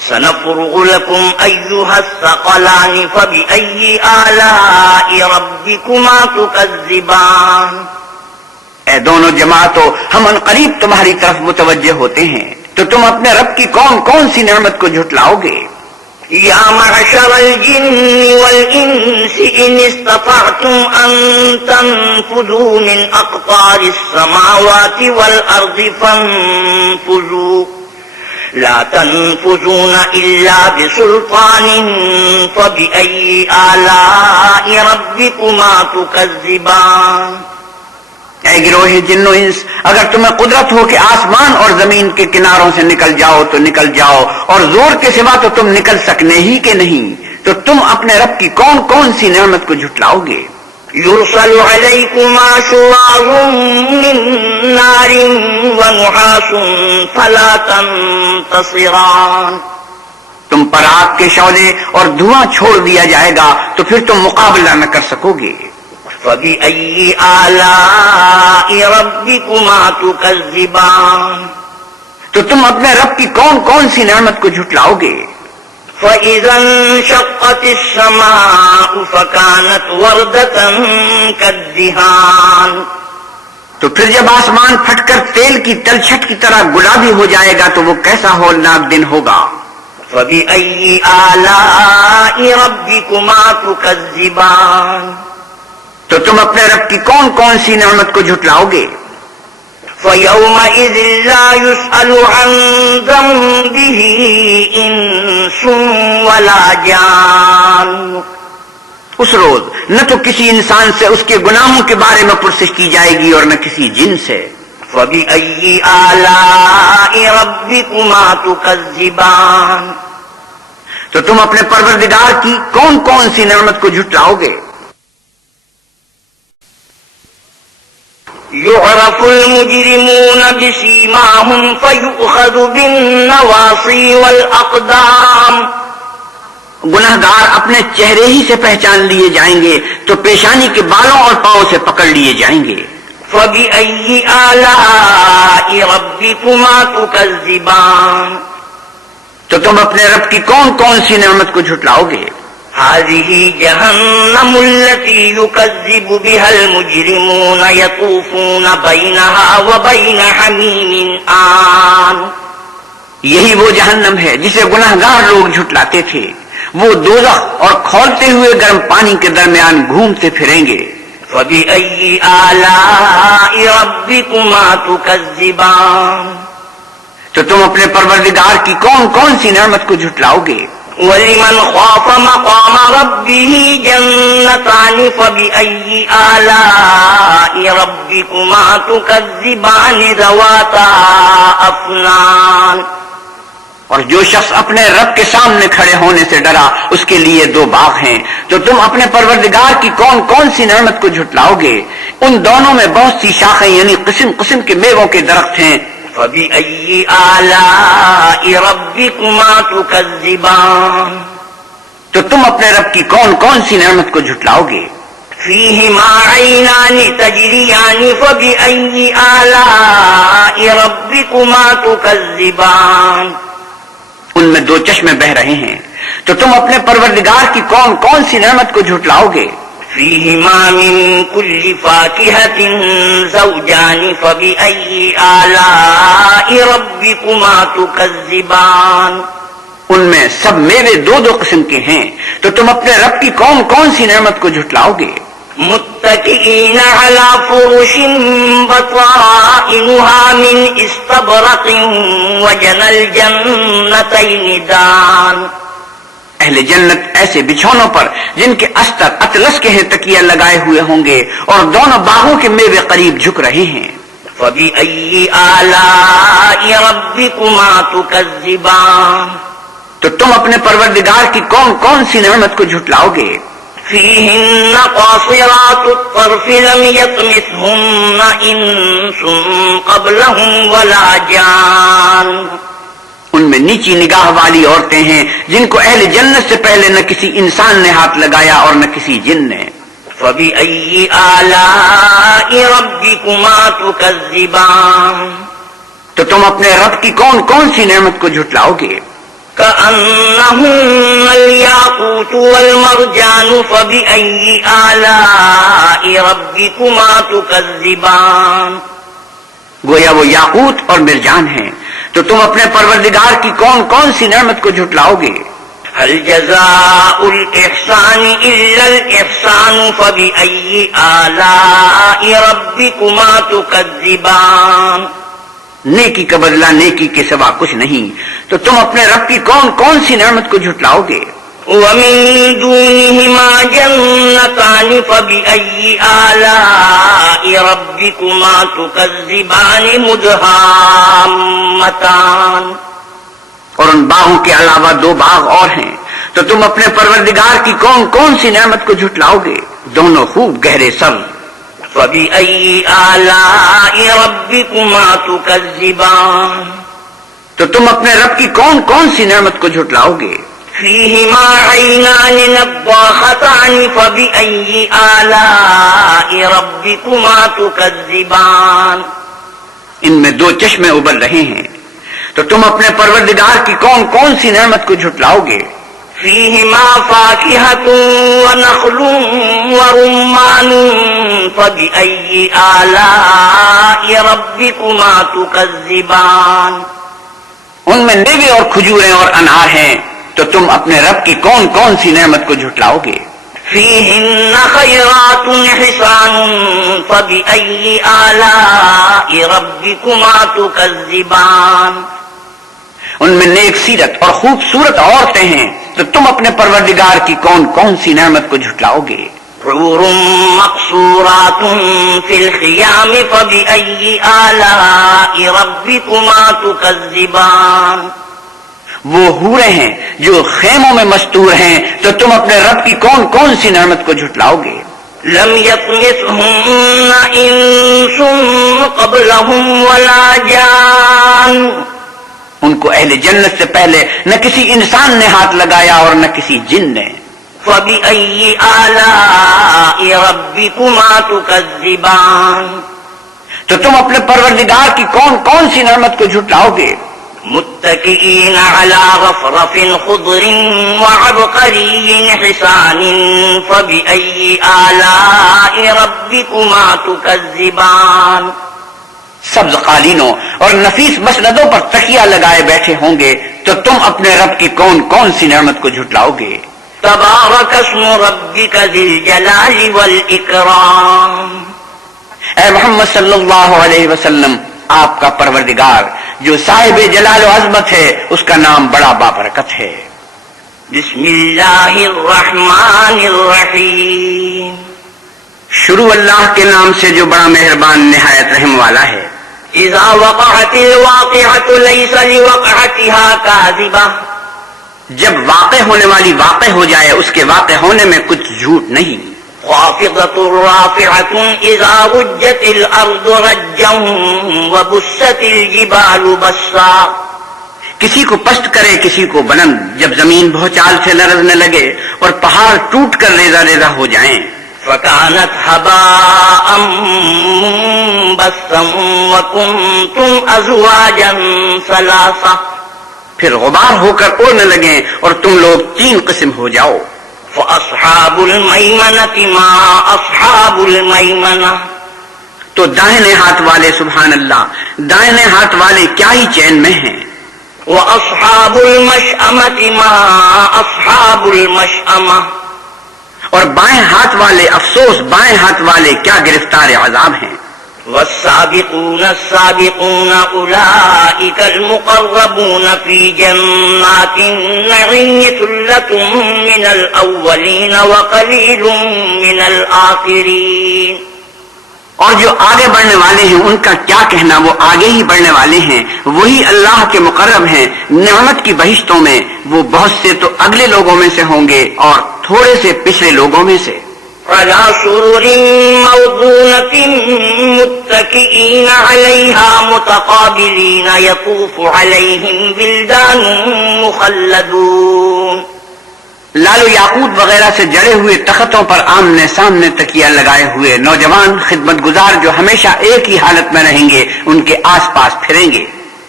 سنفرغ لكم أيها الثقلان فبأي آلاء ربكما تكذبان. اے دونوں جماعتوں، ہم عنقریب تمہاری طرف متوجہ ہوتے ہیں، تو تم اپنے رب کی کون کون سی نعمت کو جھٹلاؤ گے؟ يا معشر الجن والإنس إن استطعتم أن تنفذوا من أقطار السماوات والأرض فانفذوا لا تنفذون إلا بسلطان فبأي آلاء ربكما تكذبان. اے گروہ جن و انس، اگر تمہیں قدرت ہو کہ آسمان اور زمین کے کناروں سے نکل جاؤ تو نکل جاؤ، اور زور کے سوا تو تم نکل سکنے ہی کے نہیں، تو تم اپنے رب کی کون کون سی نعمت کو جھٹلاؤ گے؟ يرسل عليكما شواظ من نار ونحاس فلا تنتصران. تم پر آگ کے شعلے اور دھواں چھوڑ دیا جائے گا تو پھر تم مقابلہ نہ کر سکو گے. فبأي آلاء ربكما تكذبان. تو تم اپنے رب کی کون کون سی نعمت کو جھٹلاؤ گے؟ فإذا انشقت السماء فكانت وردة كالدهان. تو پھر جب آسمان پھٹ کر تیل کی تلچھٹ کی طرح گلابی ہو جائے گا تو وہ کیسا ہولناک دن ہوگا. فبأي آلاء ربكما تكذبان. تو تم اپنے رب کی کون کون سی نعمت کو جھٹلاؤ گے؟ فَيَوْمَئِذٍ لَا يُسْأَلُ عَنْ ذَنبِهِ إِنسٌ وَلَا جَانٌ. اس روز نہ تو کسی انسان سے اس کے گناہوں کے بارے میں پرسش کی جائے گی اور نہ کسی جن سے. فَبِأَيِّ آلَاءِ رَبِّكُمَا تُكَذِّبَانِ. تو تم اپنے پروردگار کی کون کون سی نعمت کو جھٹلاؤ گے؟ يعرف المجرمون بسيماهم فيؤخذ بالنواصي والأقدام. گناہگار اپنے چہرے ہی سے پہچان لیے جائیں گے تو پیشانی کے بالوں اور پاؤں سے پکڑ لیے جائیں گے. فبأي آلاء ربكما تكذبان. تو تم اپنے رب کی کون کون سی نعمت کو جھٹلاؤ گے؟ هذه جهنم التي يكذب بها المجرمون يطوفون بينها وبين حميم آن. یہی وہ جہنم ہے جسے گناہگار لوگ جھٹلاتے تھے، وہ دوزخ اور کھولتے ہوئے گرم پانی کے درمیان گھومتے پھریں گے. فبأي آلاء ربكما تكذبان. تو تم اپنے پروردگار کی کون کون سی نعمت کو جھٹلاؤ گے؟ وَلِمَنْ خَافَ مَقَامَ رَبِّهِ جَنَّتَانِ فَبِأَيِّ آلَاءِ رَبِّكُمَا تُكَذِّبَانِ ذَوَاتَا أَفْنَانٍ. اور جو شخص اپنے رب کے سامنے کھڑے ہونے سے ڈرا اس کے لیے دو باغ ہیں. تو تم اپنے پروردگار کی کون کون سی نعمت کو جھٹلاؤ گے؟ ان دونوں میں بہت سی شاخیں یعنی قسم قسم کے میووں کے درخت ہیں. فَبِأَيِّ آلَاءِ رَبِّكُمَا تُكَذِّبَانِ. تو تم اپنے رب کی کون کون سی نعمت کو جھٹلاؤ گے؟ فِيهِمَا عَيْنَانِ تَجْرِيَانِ فَبِأَيِّ آلَاءِ رَبِّكُمَا تُكَذِّبَانِ. ان میں دو چشمے بہ رہے ہیں، تو تم اپنے پروردگار کی کون کون سی نعمت کو جھٹلاؤ گے؟ فِيهِمَا مِن كُلِّ فَاكِهَةٍ زَوْجَانِ فَبِأَيِّ آلَاءِ رَبِّكُمَا تُكَذِّبَانِ. ان میں سب میوے دو دو قسم کے ہیں، تو تم اپنے رب کی کون کون سی نعمت کو جھٹلاؤ گے؟ متكئين على فرش بطائنها من استبرق وجنى الجنتين دان. اہل جنت ایسے بچھونوں پر جن کے استر اطلس کے ہیں تکیہ لگائے ہوئے ہوں گے اور دونوں باغوں کے میوے قریب جھک رہے ہیں. فَبِأَيِّ آلَاءِ رَبِّكُمَا تُكَذِّبَانِ. تو تم اپنے پروردگار کی کون کون سی نعمت کو جھٹلاؤ گے؟ فِيهِنَّ قَاصِرَاتُ الطَّرْفِ لَمْ يَطْمِثْهُنَّ إِنسٌ قَبْلَهُمْ وَلَا جَانٌ. ان میں نیچی نگاہ والی عورتیں ہیں جن کو اہل جنت سے پہلے نہ کسی انسان نے ہاتھ لگایا اور نہ کسی جن نے. فَبِأَيِّ آلَاءِ رَبِّكُمَا تُكَذِّبَانِ. تو تم اپنے رب کی کون کون سی نعمت کو جھٹلاؤ گے؟ كأنهن الياقوت والمرجان فبأي آلاء ربكما تكذبان. گویا وہ یاقوت اور مرجان ہیں، تو تم اپنے پروردگار کی کون کون سی نعمت کو جھٹلاؤ گے؟ هل جزاء الإحسان إلا الإحسان فبأي آلاء ربكما تكذبان. نیکی کا بدلہ نیکی کے سوا کچھ نہیں، تو تم اپنے رب کی کون کون سی نعمت کو جھٹلاؤ گے؟ ومن دونهما جنتان فبأي آلاء ربكما تكذبان مدهامتان. اور ان باغوں کے علاوہ دو باغ اور ہیں، تو تم اپنے پروردگار کی کون کون سی نعمت کو جھٹلاؤ گے؟ دونوں خوب گہرے سبز. فبأي آلاء ربكما تكذبان. تو تم اپنے رب کی کون کون سی نعمت کو جھٹلاؤ گے؟ فيهما عينان نضاختان فبأي آلاء ربكما تكذبان. ان میں دو چشمے ابل رہے ہیں، تو تم اپنے پروردگار کی کون کون سی نعمت کو جھٹلاؤ گے؟ فيهما فاكهة ونخل ورمان فبأي آلاء ربكما تكذبان. ان میں میوے اور کھجوریں اور انار ہیں، تو تم اپنے رب کی کون کون سی نعمت کو جھٹلاؤ گے؟ فيهن خيرات حسان فبأي آلاء ربكما تكذبان. ان میں نیک سیرت اور خوبصورت عورتیں ہیں، تو تم اپنے پروردگار کی کون کون سی نعمت کو جھٹلاؤ گے؟ حور مقصورات في الخيام فبأي آلاء ربكما تكذبان. وہ حوریں ہیں جو خیموں میں مستور ہیں، تو تم اپنے رب کی کون کون سی نعمت کو جھٹلاؤ گے؟ لم يطمثهن انس قبلهم ولا جان. ان کو اہل جنت سے پہلے نہ کسی انسان نے ہاتھ لگایا اور نہ کسی جن نے. فبأي آلاء ربكما تكذبان. تو تم اپنے پروردگار کی کون کون سی نعمت کو جھٹلاؤ گے؟ متكئين على رفرف خضر وعبقري حسان فبأي آلاء ربكما تكذبان. سبز قالینوں اور نفیس مسندوں پر تکیہ لگائے بیٹھے ہوں گے، تو تم اپنے رب کی کون کون سی نعمت کو جھٹلاؤ گے؟ تبارك اسم ربك ذي الجلال والإكرام. اے محمد صلی اللہ علیہ وسلم، آپ کا پروردگار جو صاحب جلال و عظمت ہے، اس کا نام بڑا بابرکت ہے. بسم اللہ الرحمن الرحیم. شروع اللہ کے نام سے جو بڑا مہربان نہایت رحم والا ہے. اذا وقعت الواقعة ليس لوقعتها كاذبة. جب واقع ہونے والی واقع ہو جائے، اس کے واقع ہونے میں کچھ جھوٹ نہیں. خافضة رافعة اذا رجت الارض رجا وبست الجبال بسا. کسی کو پست کرے کسی کو بلند، جب زمین بھوچال سے لرزنے لگے اور پہاڑ ٹوٹ کر ریزہ ریزہ ہو جائیں. فكانت هباء منبثا وكنتم ازواجا ثلاثة. پھر غبار ہو کر اڑنے لگیں اور تم لوگ تین قسم ہو جاؤ. فأصحاب الميمنة ما أصحاب الميمنة. تو دائنے ہاتھ والے سبحان اللہ، دائنے ہاتھ والے کیا ہی چین میں ہیں. وأصحاب المشأمة ما أصحاب المشأمة. اور بائیں ہاتھ والے افسوس، بائیں ہاتھ والے کیا گرفتار عذاب ہیں. والسابقون السابقون أولئك المقربون في جنات النعيم ثلة من الأولين وقليل من الآخرين. اور جو آگے بڑھنے والے ہیں ان کا کیا کہنا، وہ آگے ہی بڑھنے والے ہیں، وہی اللہ کے مقرب ہیں نعمت کی بہشتوں میں. وہ بہت سے تو اگلے لوگوں میں سے ہوں گے اور تھوڑے سے پچھلے لوگوں میں سے. على سرر موضونة متكئين عليها متقابلين يطوف عليهم بلدان مخلدون. لالو یاقوت وغیرہ سے جڑے ہوئے تختوں پر آمنے سامنے تکیہ لگائے ہوئے نوجوان خدمت گزار جو ہمیشہ ایک ہی حالت میں رہیں گے، ان کے آس پاس پھریں گے.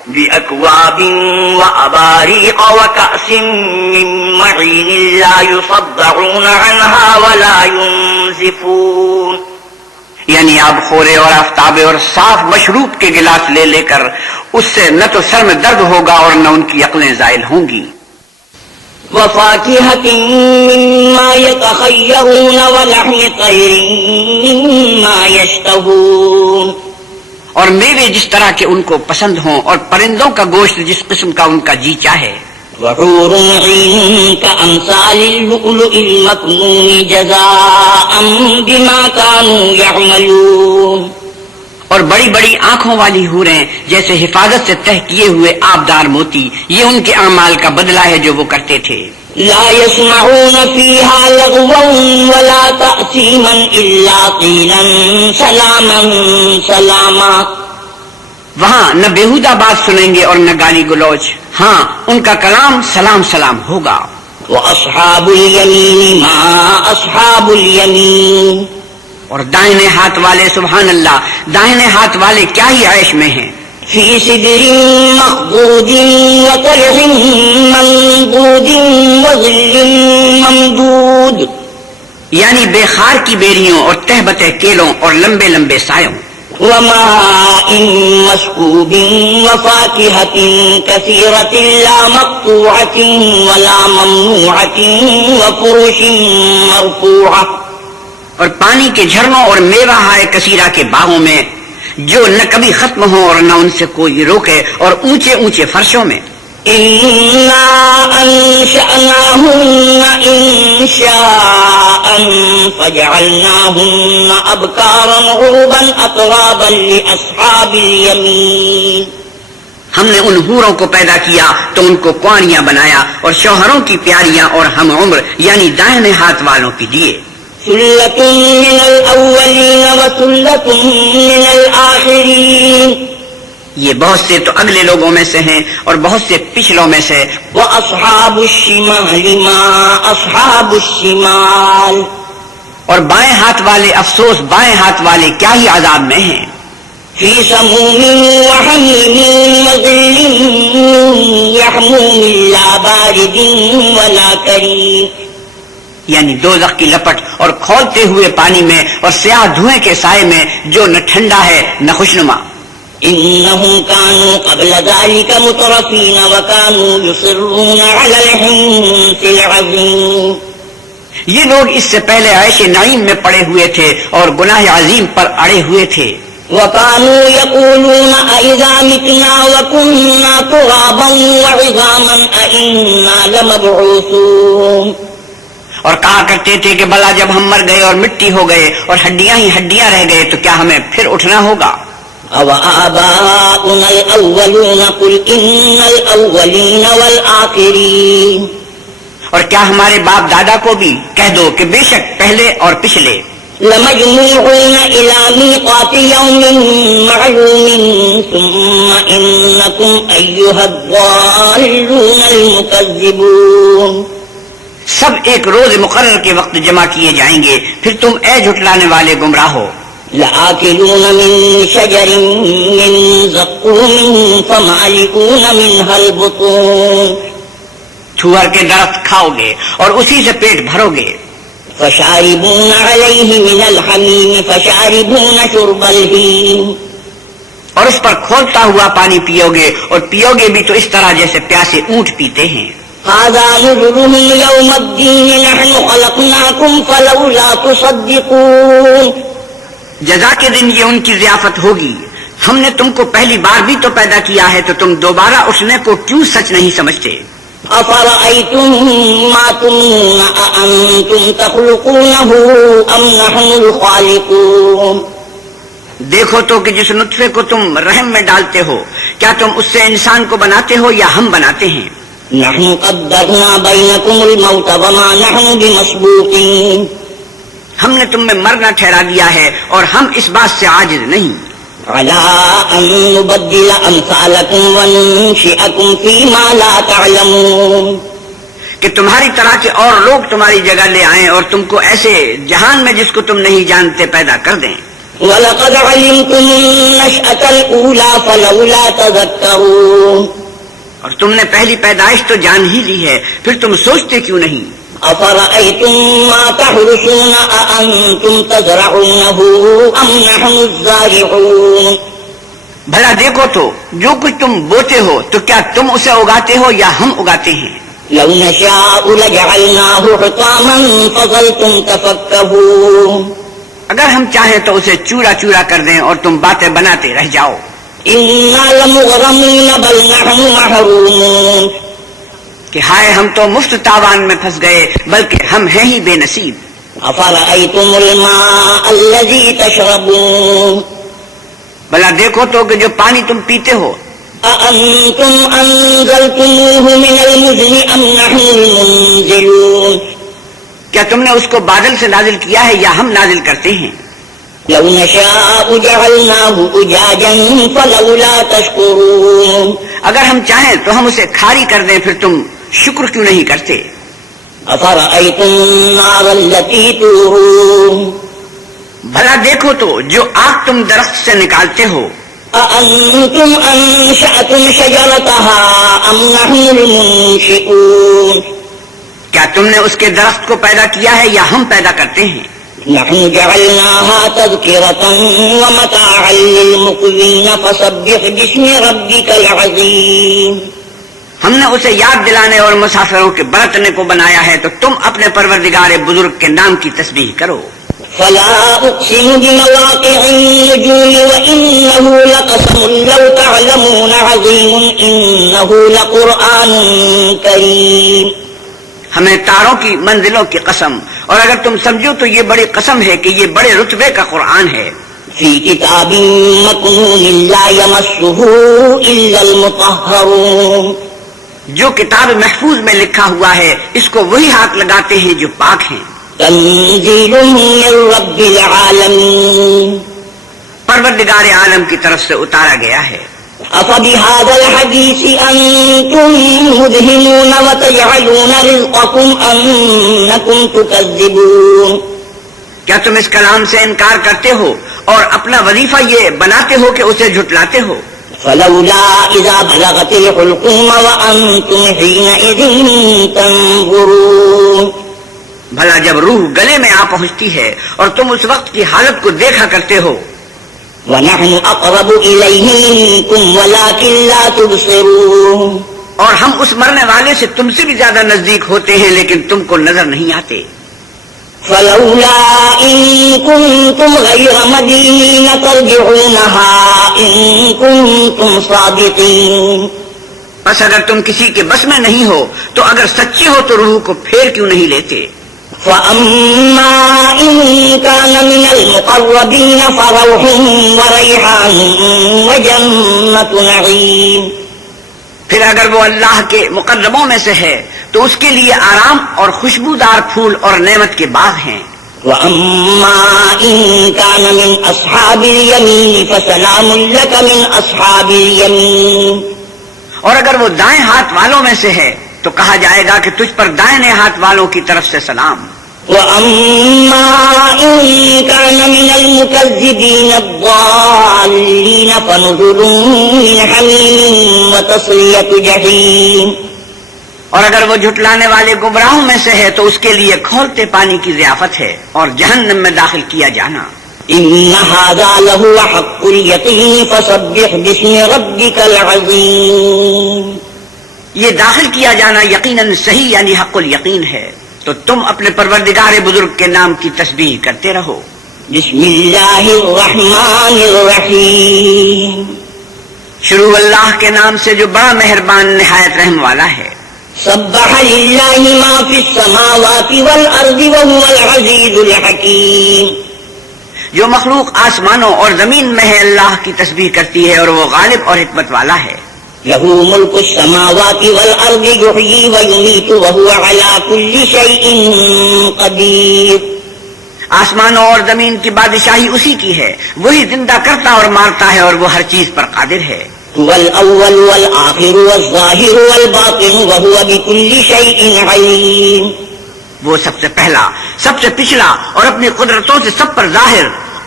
بأكواب وأباريق وكأس من معين لا يصدعون عنها ولا ينزفون، یعنی آب خورے اور آفتابے اور صاف مشروب کے گلاس لے لے کر اس سے نہ تو سر میں درد ہوگا اور نہ ان کی عقلیں زائل ہوں گی. وفاكهة مما يتخيرون ولحم طير مما يشتهون، اور میوے جس طرح کے ان کو پسند ہوں اور پرندوں کا گوشت جس قسم کا ان کا جی چاہے. وحور عين كأمثال اللؤلؤ المكنون جزاء بما كانوا يعملون، اور بڑی بڑی آنکھوں والی حوریں جیسے حفاظت سے تہ کیے ہوئے آبدار موتی، یہ ان کے اعمال کا بدلہ ہے جو وہ کرتے تھے. لا يسمعون فيها لغوا ولا تأثيما إلا قيلا سلاما سلاما، وہاں نہ بیہودہ بات سنیں گے اور نہ گالی گلوچ، ہاں ان کا کلام سلام سلام ہوگا. وأصحاب اليمين ما أصحاب اليمين، اور دائنے ہاتھ والے سبحان اللہ، دائنے ہاتھ والے کیا ہی عیش میں ہیں. في سدر مخضود وطلح منضود وظل ممدود، یعنی بے خار کی بیریوں اور تہبتے کیلوں اور لمبے لمبے سایوں. وماء مسكوب وفاكهة كثيرة لا مقطوعة ولا ممنوعة وفرش مرفوعة، اور پانی کے جھرنوں اور میوہ ہائے کثیرہ کے باغوں میں جو نہ کبھی ختم ہو اور نہ ان سے کوئی روکے، اور اونچے اونچے فرشوں میں. إنا أنشأناهن إنشاء فجعلناهن أبكارا عربا أترابا لأصحاب اليمين، ہم نے ان حوروں کو پیدا کیا تو ان کو کوانیاں بنایا اور شوہروں کی پیاریاں اور ہم عمر یعنی دائنے ہاتھ والوں کی دیے. ثلة من الأولين وثلة من الآخرين، یہ بہت سے تو اگلے لوگوں میں سے ہیں اور بہت سے پچھلوں میں سے. وأصحاب الشمال ما أصحاب الشمال، اور بائیں ہاتھ والے افسوس، بائیں ہاتھ والے کیا ہی عذاب میں ہیں. في سموم وحميم وظل يحموم لا بارد ولا كريم، یعنی دوزخ کی لپٹ اور کھولتے ہوئے پانی میں اور سیاہ دھوئیں کے سائے میں جو نہ ٹھنڈا ہے نہ خوشنما. إنهم كانوا قبل ذلك مترفين وكانوا يصرون على الحنث العظيم، یہ لوگ اس سے پہلے عیش نعیم میں پڑے ہوئے تھے اور گناہ عظیم پر اڑے ہوئے تھے. وكانوا يقولون أئذا متنا وكنا ترابا وعظاما أئنا لمبعوثون، اور کہا کرتے تھے کہ بھلا جب ہم مر گئے اور مٹی ہو گئے اور ہڈیاں ہی ہڈیاں رہ گئے تو کیا ہمیں پھر اٹھنا ہوگا. أو آباؤنا الأولون قل إن الأولين والآخرين، اور کیا ہمارے باپ دادا کو بھی کہہ دو کہ بے شک پہلے اور پچھلے. لمجموعون إلى ميقات يوم معلوم ثم إنكم أيها الضالون المكذبون، سب ایک روز مقرر کے وقت جمع کیے جائیں گے، پھر تم اے جھٹلانے والے گمراہو. لآكلون من شجر من زقوم فمالئون منها البطون، چھوہر کے درخت کھاؤ گے اور اسی سے پیٹ بھرو گے. فشاربون عليه من الحميم فشاربون شرب الهيم، اور اس پر کھولتا ہوا پانی پیو گے اور پیو گے بھی تو اس طرح جیسے پیاسے اونٹ پیتے ہیں. هذا نزلهم يوم الدين نحن خلقناكم فلولا تصدقون، جزا کے دن یہ ان کی ضیافت ہوگی، ہم نے تم کو پہلی بار بھی تو پیدا کیا ہے تو تم دوبارہ اٹھنے کو کیوں سچ نہیں سمجھتے. أفرأيتم ما تمنون أأنتم تخلقونه أم نحن الخالقون، دیکھو تو کہ جس نطفے کو تم رحم میں ڈالتے ہو کیا تم اس سے انسان کو بناتے ہو یا ہم بناتے ہیں. نحن قدرنا بينكم الموت وما نحن بمسبوقين، ہم نے تم میں مرنا ٹھہرا دیا ہے اور ہم اس بات سے عاجز نہیں. على أن نبدل أمثالكم وننشئكم فيما لا تعلمون، کہ تمہاری طرح کے اور لوگ تمہاری جگہ لے آئیں اور تم کو ایسے جہان میں جس کو تم نہیں جانتے پیدا کر دیں. وَلَقَدْ عَلِمْتُمُ النَّشْأَةَ الْأُولَى فَلَوْلَا تَذَكَّرُونَ اور تم نے پہلی پیدائش تو جان ہی لی ہے، پھر تم سوچتے کیوں نہیں؟ أَفَرَأَيْتُم مَّا تَحْرُثُونَ أَأَنتُمْ تَزْرَعُونَهُ أَمْ نَحْنُ الزَّارِعُونَ بھلا دیکھو تو جو کچھ تم بوتے ہو تو کیا تم اسے اگاتے ہو یا ہم اگاتے ہیں؟ لَوْ نَشَاءُ لَجَعَلْنَاهُ حُطَامًا فَظَلْتُمْ تَفَكَّهُونَ اگر ہم چاہیں تو اسے چورا چورا کر دیں اور تم باتیں بناتے رہ جاؤ۔ إِنَّا لَمُغْرَمُونَ بَلْ نَحْنُ مَحْرُومُونَ کہ ہائے ہم تو مفت تاوان میں پھنس گئے، بلکہ ہم ہیں ہی بے نصیب۔ أَفَرَأَيْتُمُ الْمَاءَ الَّذِي تَشْرَبُونَ بھلا دیکھو تو کہ جو پانی تم پیتے ہو، أَأَنتُمْ أَنزَلْتُمُوهُ مِنَ الْمُزْنِ أَمْ نَحْنُ الْمُنزِلُونَ کیا تم نے اس کو بادل سے نازل کیا ہے یا ہم نازل کرتے ہیں؟ لَوْ نَشَاءُ جَعَلْنَاهُ أُجَاجًا فَلَوْلَا تَشْكُرُونَ اگر ہم چاہیں تو ہم اسے کھاری کر دیں، پھر تم شکر کیوں نہیں کرتے؟ أَفَرَأَيْتُمُ النَّارَ الَّتِي تُورُونَ بھلا دیکھو تو جو آگ تم درخت سے نکالتے ہو، أَأَنتُمْ أَنشَأْتُمْ شَجَرَتَهَا أَمْ نَحْنُ الْمُنشِئُونَ کیا تم نے اس کے درخت کو پیدا کیا ہے یا ہم پیدا کرتے ہیں؟ نحن جعلناها تذكرة ومتاعا للمقوين فسبح باسم ربك العظيم ہم نے اسے یاد دلانے اور مسافروں کے برتنے کو بنایا ہے، تو تم اپنے پروردگار بزرگ کے نام کی تسبیح کرو۔ فلا أقسم بمواقع النجوم وإنه لقسم لو تعلمون عظيم إنه لقرآن كريم ہمیں تاروں کی منزلوں کی قسم، اور اگر تم سمجھو تو یہ بڑی قسم ہے کہ یہ بڑے رتبے کا قرآن ہے۔ في كتاب مكنون لا يمسه إلا المطهرون جو کتاب محفوظ میں لکھا ہوا ہے اس کو وہی ہاتھ لگاتے ہیں جو پاک ہیں۔ تنزيل من رب العالمين پروردگار عالم کی طرف سے اتارا گیا ہے۔ أفبهذا الحديث أنتم مدهنون وتجعلون رزقكم أنكم تكذبون کیا تم اس کلام سے انکار کرتے ہو اور اپنا وظیفہ یہ بناتے ہو کہ اسے جھٹلاتے ہو؟ فلولا إذا بلغت الحلقوم وأنتم حينئذ تنظرون بھلا جب روح گلے میں آ پہنچتی ہے اور تم اس وقت کی حالت کو دیکھا کرتے ہو۔ ونحن أقرب إليه منكم ولكن لا تبصرون اور ہم اس مرنے والے سے تم سے بھی زیادہ نزدیک ہوتے ہیں لیکن تم کو نظر نہیں آتے۔ فلولا إن كنتم غير مدينين ترجعونها إن كنتم صادقين بس اگر تم کسی کے بس میں نہیں ہو تو اگر سچے ہو تو روح کو پھیر کیوں نہیں لیتے؟ فأما إن كان من المقربين فروح وريحان وجنة نعيم پھر اگر وہ اللہ کے مقربوں میں سے ہے تو اس کے لیے آرام اور خوشبودار پھول اور نعمت کے باغ ہیں۔ وأما إن كان من أصحاب اليمين فسلام لك من أصحاب اليمين اور اگر وہ دائیں ہاتھ والوں میں سے ہے تو کہا جائے گا کہ تجھ پر دائیں ہاتھ والوں کی طرف سے سلام۔ وأما إن كان من المكذبين الضالين فنزل من حميم وتصلية جحيم اور اگر وہ جھٹلانے والے گمراہوں میں سے ہے تو اس کے لیے کھولتے پانی کی ضیافت ہے اور جہنم میں داخل کیا جانا۔ إن هذا لهو حق اليقين فسبح باسم ربك العظيم یہ داخل کیا جانا یقیناً صحیح یعنی حق الیقین ہے، تو تم اپنے پروردگار بزرگ کے نام کی تسبیح کرتے رہو۔ بسم اللہ الرحمن الرحیم شروع اللہ کے نام سے جو بڑا مہربان نہایت رحم والا ہے۔ سبح للہ ما فی السماوات والارض وهو العزیز الحکیم جو مخلوق آسمانوں اور زمین میں ہے اللہ کی تسبیح کرتی ہے اور وہ غالب اور حکمت والا ہے۔ له ملک السماوات والارض یحیی ویمیت وهو علی کل شیء قدیر آسمانوں اور زمین کی بادشاہی اسی کی ہے، وہی زندہ کرتا اور مارتا ہے اور وہ ہر چیز پر قادر ہے۔ هو الاول والآخر والظاہر والباطن وهو بكل شیء علیم وہ سب سے پہلا، سب سے پچھلا اور اپنی قدرتوں سے سب پر ظاہر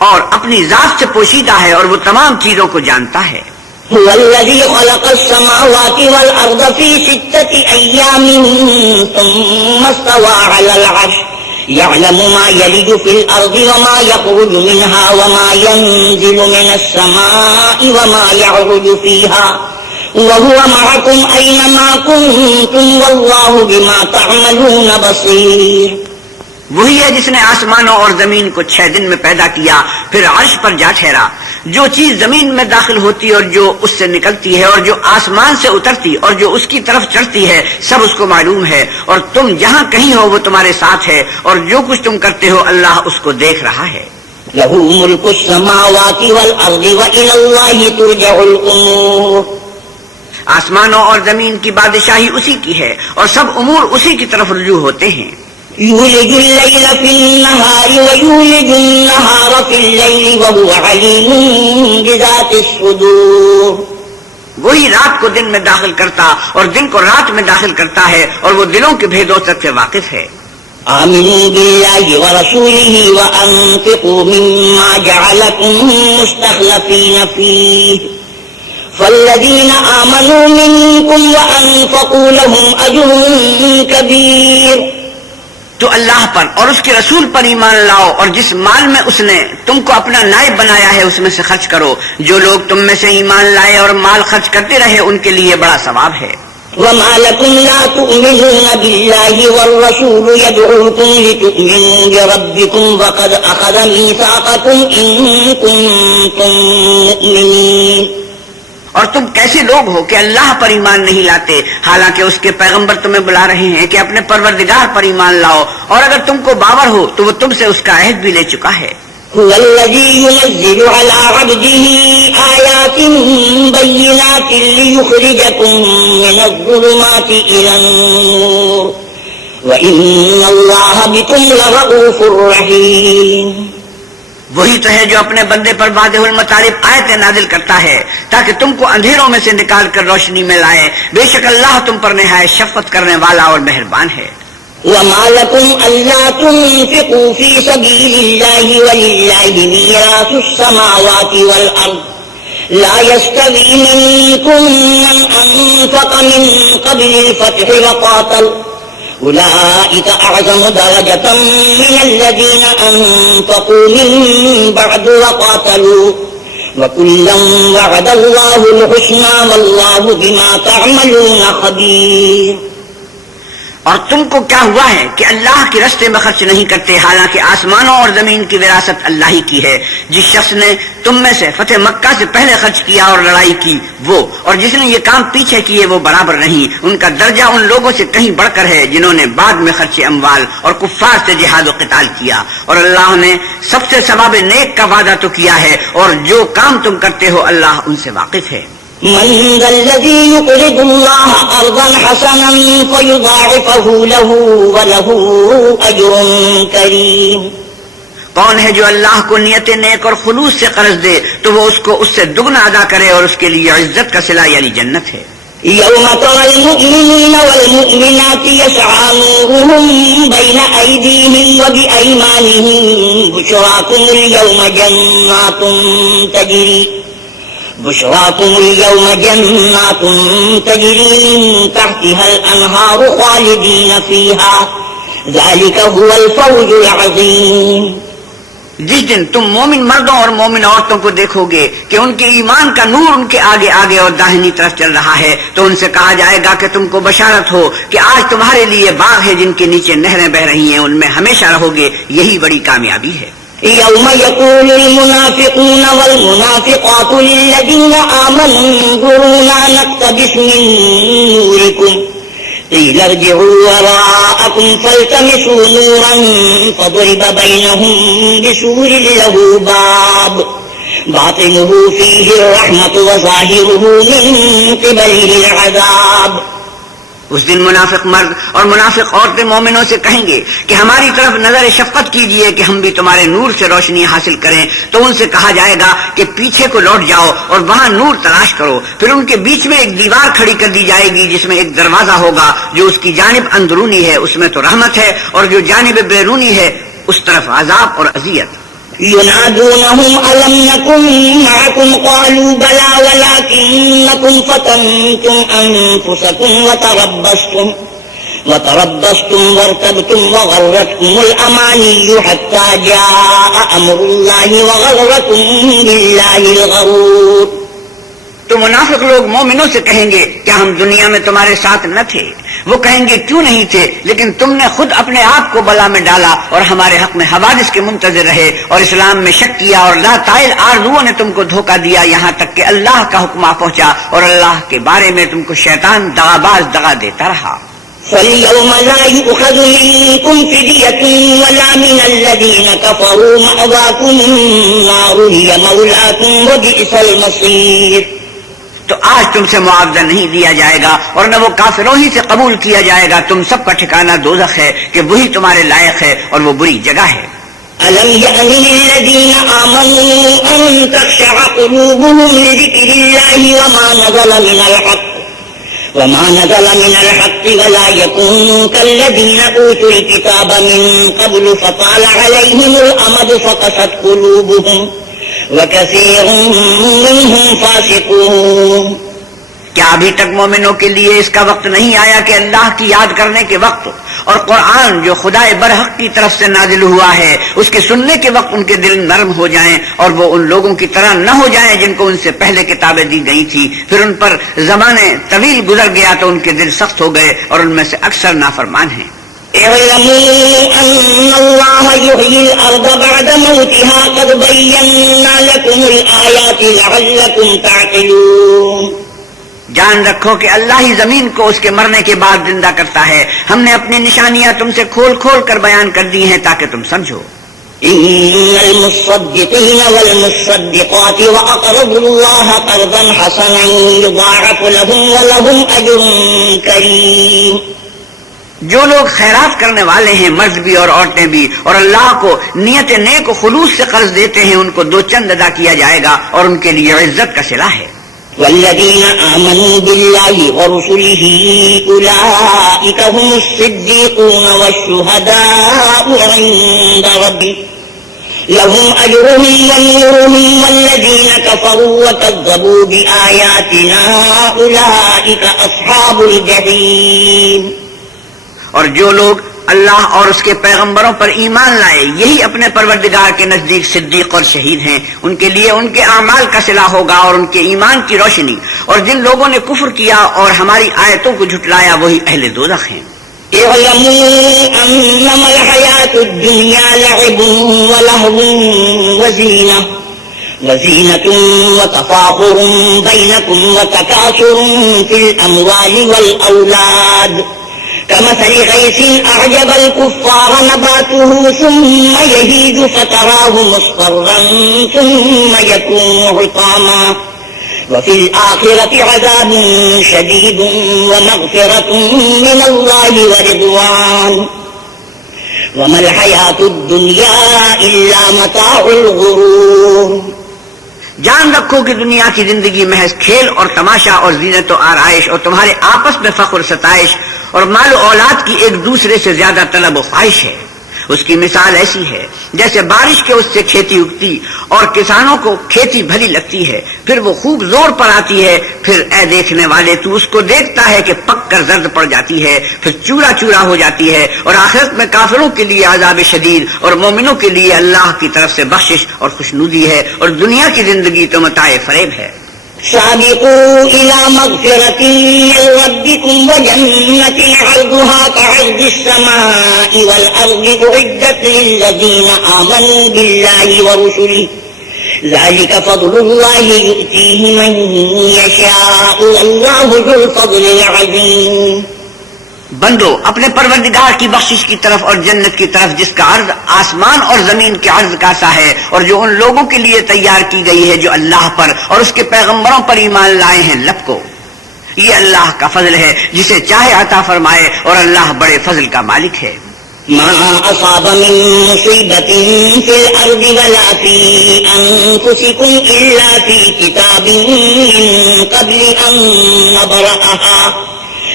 اور اپنی ذات سے پوشیدہ ہے اور وہ تمام چیزوں کو جانتا ہے. هو الذي خلق السماوات والأرض في 6 أيام ثم استوى على العرش يعلم ما يلج في الأرض وما يخرج منها وما ينزل من السماء وما يعرج فيها وهو معكم أينما كنتم والله بما تعملون بصير. وہی ہے جس نے آسمانوں اور زمین کو 6 دن میں پیدا کیا، پھر عرش پر جا ٹھہرا. جو چیز زمین میں داخل ہوتی اور جو اس سے نکلتی ہے اور جو آسمان سے اترتی اور جو اس کی طرف چڑھتی ہے، سب اس کو معلوم ہے. اور تم جہاں کہیں ہو وہ تمہارے ساتھ ہے، اور جو کچھ تم کرتے ہو اللہ اس کو دیکھ رہا ہے. له ملك السماوات والأرض وإلى الله ترجع الأمور. آسمانوں اور زمین کی بادشاہی اسی کی ہے اور سب امور اسی کی طرف رجوع ہوتے ہیں. يولج الليل في النهار ويولج النهار في الليل وهو عليم بذات الصدور. وہی رات کو دن میں داخل کرتا اور دن کو رات میں داخل کرتا ہے اور وہ دلوں کے بھیدوں تک سے واقف ہے. آمنوا بالله ورسوله وأنفقوا مما جعلكم مستخلفين فيه فالذين آمنوا منكم وأنفقوا لهم أجر كبير. تو اللہ پر اور اس کے رسول پر ایمان لاؤ اور جس مال میں اس نے تم کو اپنا نائب بنایا ہے اس میں سے خرچ کرو. جو لوگ تم میں سے ایمان لائے اور مال خرچ کرتے رہے ان کے لیے بڑا ثواب ہے. وما لكم لا تؤمنون بالله والرسول يدعوكم لتؤمنوا بربكم وقد أخذ ميثاقكم إن كنتم مؤمنين. اور تم کیسے لوگ ہو کہ اللہ پر ایمان نہیں لاتے حالانکہ اس کے پیغمبر تمہیں بلا رہے ہیں کہ اپنے پروردگار پر ایمان لاؤ، اور اگر تم کو باور ہو تو وہ تم سے اس کا عہد بھی لے چکا ہے. هو الذي ينزل على عبده آيات بينات ليخرجكم من الظلمات إلى النور وإن الله بكم لرؤوف رحيم. وہی تو ہے جو اپنے بندے پر واضح المطالب آیتیں نازل کرتا ہے تاکہ تم کو اندھیروں میں سے نکال کر روشنی میں لائے. بے شک اللہ تم پر نہایت شفقت کرنے والا اور مہربان ہے. وما لكم ألا تنفقوا في سبيل الله ولله ميراث السماوات والأرض لا يستوي منكم من أنفق من قبل الفتح وقاتل أولئك أعظم درجة من الذين أنفقوا من بعد وقاتلوا وكلا وعد الله الحسنى والله بما تعملون خبير. اور تم کو کیا ہوا ہے کہ اللہ کے راستے میں خرچ نہیں کرتے حالانکہ آسمانوں اور زمین کی وراثت اللہ ہی کی ہے. جس شخص نے تم میں سے فتح مکہ سے پہلے خرچ کیا اور لڑائی کی وہ اور جس نے یہ کام پیچھے کیے وہ برابر نہیں. ان کا درجہ ان لوگوں سے کہیں بڑھ کر ہے جنہوں نے بعد میں خرچ اموال اور کفار سے جہاد و قتال کیا. اور اللہ نے سب سے ثواب نیک کا وعدہ تو کیا ہے اور جو کام تم کرتے ہو اللہ ان سے واقف ہے. من ذا الذي يقرض الله قرضا حسنا فيضاعفه له وله أجر كريم. کون ہے جو اللہ کو نیت نیک اور خلوص سے قرض دے تو وہ اس کو اس سے دگنا ادا کرے اور اس کے لیے عزت کا صلہ یعنی جنت ہے. يوم ترى المؤمنين والمؤمنات يسعى نورهم بين أيديهم وبأيمانهم بشراكم اليوم جنات تجري من تحتها الأنهار خالدين فيها ذلك هو الفوز العظيم. جس دن تم مومن مردوں اور مومن عورتوں کو دیکھو گے کہ ان کے ایمان کا نور ان کے آگے آگے اور داہنی طرف چل رہا ہے تو ان سے کہا جائے گا کہ تم کو بشارت ہو کہ آج تمہارے لیے باغ ہے جن کے نیچے نہریں بہ رہی ہیں، ان میں ہمیشہ رہو گے، یہی بڑی کامیابی ہے. يوم يقول المنافقون والمنافقات للذين آمنوا انظرونا نقتبس من نوركم قيل ارجعوا وراءكم فالتمسوا نورا فضرب بينهم بسور له باب باطنه فيه الرحمة وظاهره من قبله العذاب. اس دن منافق مرد اور منافق عورتیں مومنوں سے کہیں گے کہ ہماری طرف نظر شفقت کیجئے کہ ہم بھی تمہارے نور سے روشنی حاصل کریں. تو ان سے کہا جائے گا کہ پیچھے کو لوٹ جاؤ اور وہاں نور تلاش کرو. پھر ان کے بیچ میں ایک دیوار کھڑی کر دی جائے گی جس میں ایک دروازہ ہوگا، جو اس کی جانب اندرونی ہے اس میں تو رحمت ہے اور جو جانب بیرونی ہے اس طرف عذاب اور اذیت. ينادونهم ألم نكن معكم قالوا بلى ولكنكم فتنتم أنفسكم وتربصتم وارتبتم وغرتكم الأماني حتى جاء أمر الله وغركم بالله الغرور. تو منافق لوگ مومنوں سے کہیں گے کیا ہم دنیا میں تمہارے ساتھ نہ تھے؟ وہ کہیں گے کیوں نہیں تھے، لیکن تم نے خود اپنے آپ کو بلا میں ڈالا اور ہمارے حق میں حوادث کے منتظر رہے اور اسلام میں شک کیا اور لا طائل آرزوؤں نے تم کو دھوکہ دیا، یہاں تک کہ اللہ کا حکم آ پہنچا اور اللہ کے بارے میں تم کو شیطان دغاباز دغا دیتا رہا. فَالْيَوْمَ لَا يُؤْخَذُ مِنكُمْ فِدْيَةٌ وَلَا مِنَ الَّذِينَ كَفَرُوا مَأْوَاكُمُ النَّارُ هِيَ مَوْلَاكُمْ وَبِئْسَ الْمَصِيرُ. تو آج تم سے معاوضہ نہیں دیا جائے گا اور نہ وہ کافروں ہی سے قبول کیا جائے گا. تم سب کا ٹھکانہ دوزخ ہے کہ وہی تمہارے لائق ہے اور وہ بری جگہ ہے. أَلَمْ يَأْنِ لِلَّذِينَ آمَنُوا أَن تَخْشَعَ قُلُوبُهُمْ لِذِكْرِ اللَّهِ وَمَا نَزَلَ مِنَ الْحَقِّ وَلَا يَكُونُوا كَالَّذِينَ أُوتُوا الْكِتَابَ مِن قَبْلُ فَطَالَ عَلَيْهِمُ الْأَمَدُ فَقَسَتْ قُلُوبُهُمْ وَكَثِيرٌ مِّنْهُمْ فَاسِقُونَ. کیا ابھی تک مومنوں کے لیے اس کا وقت نہیں آیا کہ اللہ کی یاد کرنے کے وقت اور قرآن جو خدا برحق کی طرف سے نازل ہوا ہے اس کے سننے کے وقت ان کے دل نرم ہو جائیں اور وہ ان لوگوں کی طرح نہ ہو جائیں جن کو ان سے پہلے کتابیں دی گئی تھی، پھر ان پر زمانے طویل گزر گیا تو ان کے دل سخت ہو گئے اور ان میں سے اکثر نافرمان ہیں. اعلموا أن الله يحيي الأرض بعد موتها قد بينا لكم الآيات لعلكم تعقلون. جان رکھو کہ اللہ ہی زمین کو اس کے مرنے کے بعد زندہ کرتا ہے. ہم نے اپنی نشانیاں تم سے کھول کھول کر بیان کر دی ہیں تاکہ تم سمجھو. إن المصدقين والمصدقات وأقرضوا الله قرضا حسنا يضاعف لهم ولهم أجر كريم. جو لوگ خیرات کرنے والے ہیں، مرد بھی اور عورتیں بھی، اور اللہ کو نیت نیک و خلوص سے قرض دیتے ہیں، ان کو 2 چند ادا کیا جائے گا اور ان کے لیے عزت کا صلہ ہے. والذين آمنوا بالله ورسله أولئك هم الصديقون والشهداء عند ربهم لهم أجرهم ونورهم والذين كفروا وكذبوا بآياتنا أولئك أصحاب الجحيم. اور جو لوگ اللہ اور اس کے پیغمبروں پر ایمان لائے یہی اپنے پروردگار کے نزدیک صدیق اور شہید ہیں. ان کے لیے ان کے اعمال کا صلہ ہوگا اور ان کے ایمان کی روشنی. اور جن لوگوں نے کفر کیا اور ہماری آیتوں کو جھٹلایا وہی اہل دوزخ ہیں. اعلموا أنما الحياة الدنيا لعب ولهو وزينة وتفاخر بينكم وتكاثر في الأموال والأولاد كمثل غيث أعجب الكفار نباته ثم يهيج فتراه مصفرا ثم يكون حطاما وفي الآخرة عذاب شديد ومغفرة من الله ورضوان وما الحياة الدنيا إلا متاع الغرور. جان رکھو کہ دنیا کی زندگی محض کھیل اور تماشا اور زینت و آرائش اور تمہارے آپس میں فخر و ستائش اور مال و اولاد کی ایک دوسرے سے زیادہ طلب و خواہش ہے. اس کی مثال ایسی ہے جیسے بارش کے اس سے کھیتی اگتی اور کسانوں کو کھیتی بھلی لگتی ہے، پھر وہ خوب زور پر آتی ہے، پھر اے دیکھنے والے تو اس کو دیکھتا ہے کہ پک کر زرد پڑ جاتی ہے، پھر چورا چورا ہو جاتی ہے. اور آخرت میں کافروں کے لیے عذاب شدید اور مومنوں کے لیے اللہ کی طرف سے بخشش اور خوشنودی ہے. اور دنیا کی زندگی تو متاع فریب ہے. سابقوا إلى مغفرة من ربكم وجنة عرضها كعرض السماء والأرض أعدت للذين آمنوا بالله ورسله ذلك فضل الله يؤتيه من يشاء والله ذو الفضل العظيم. بندو اپنے پروردگار کی بخشش کی طرف اور جنت کی طرف جس کا عرض آسمان اور زمین کے عرض کا سا ہے اور جو ان لوگوں کے لیے تیار کی گئی ہے جو اللہ پر اور اس کے پیغمبروں پر ایمان لائے ہیں لب کو. یہ اللہ کا فضل ہے جسے چاہے عطا فرمائے اور اللہ بڑے فضل کا مالک ہے. ما أصاب من مصيبة في الأرض ولا في أنفسكم إلا في كتاب من قبل أن نبرأها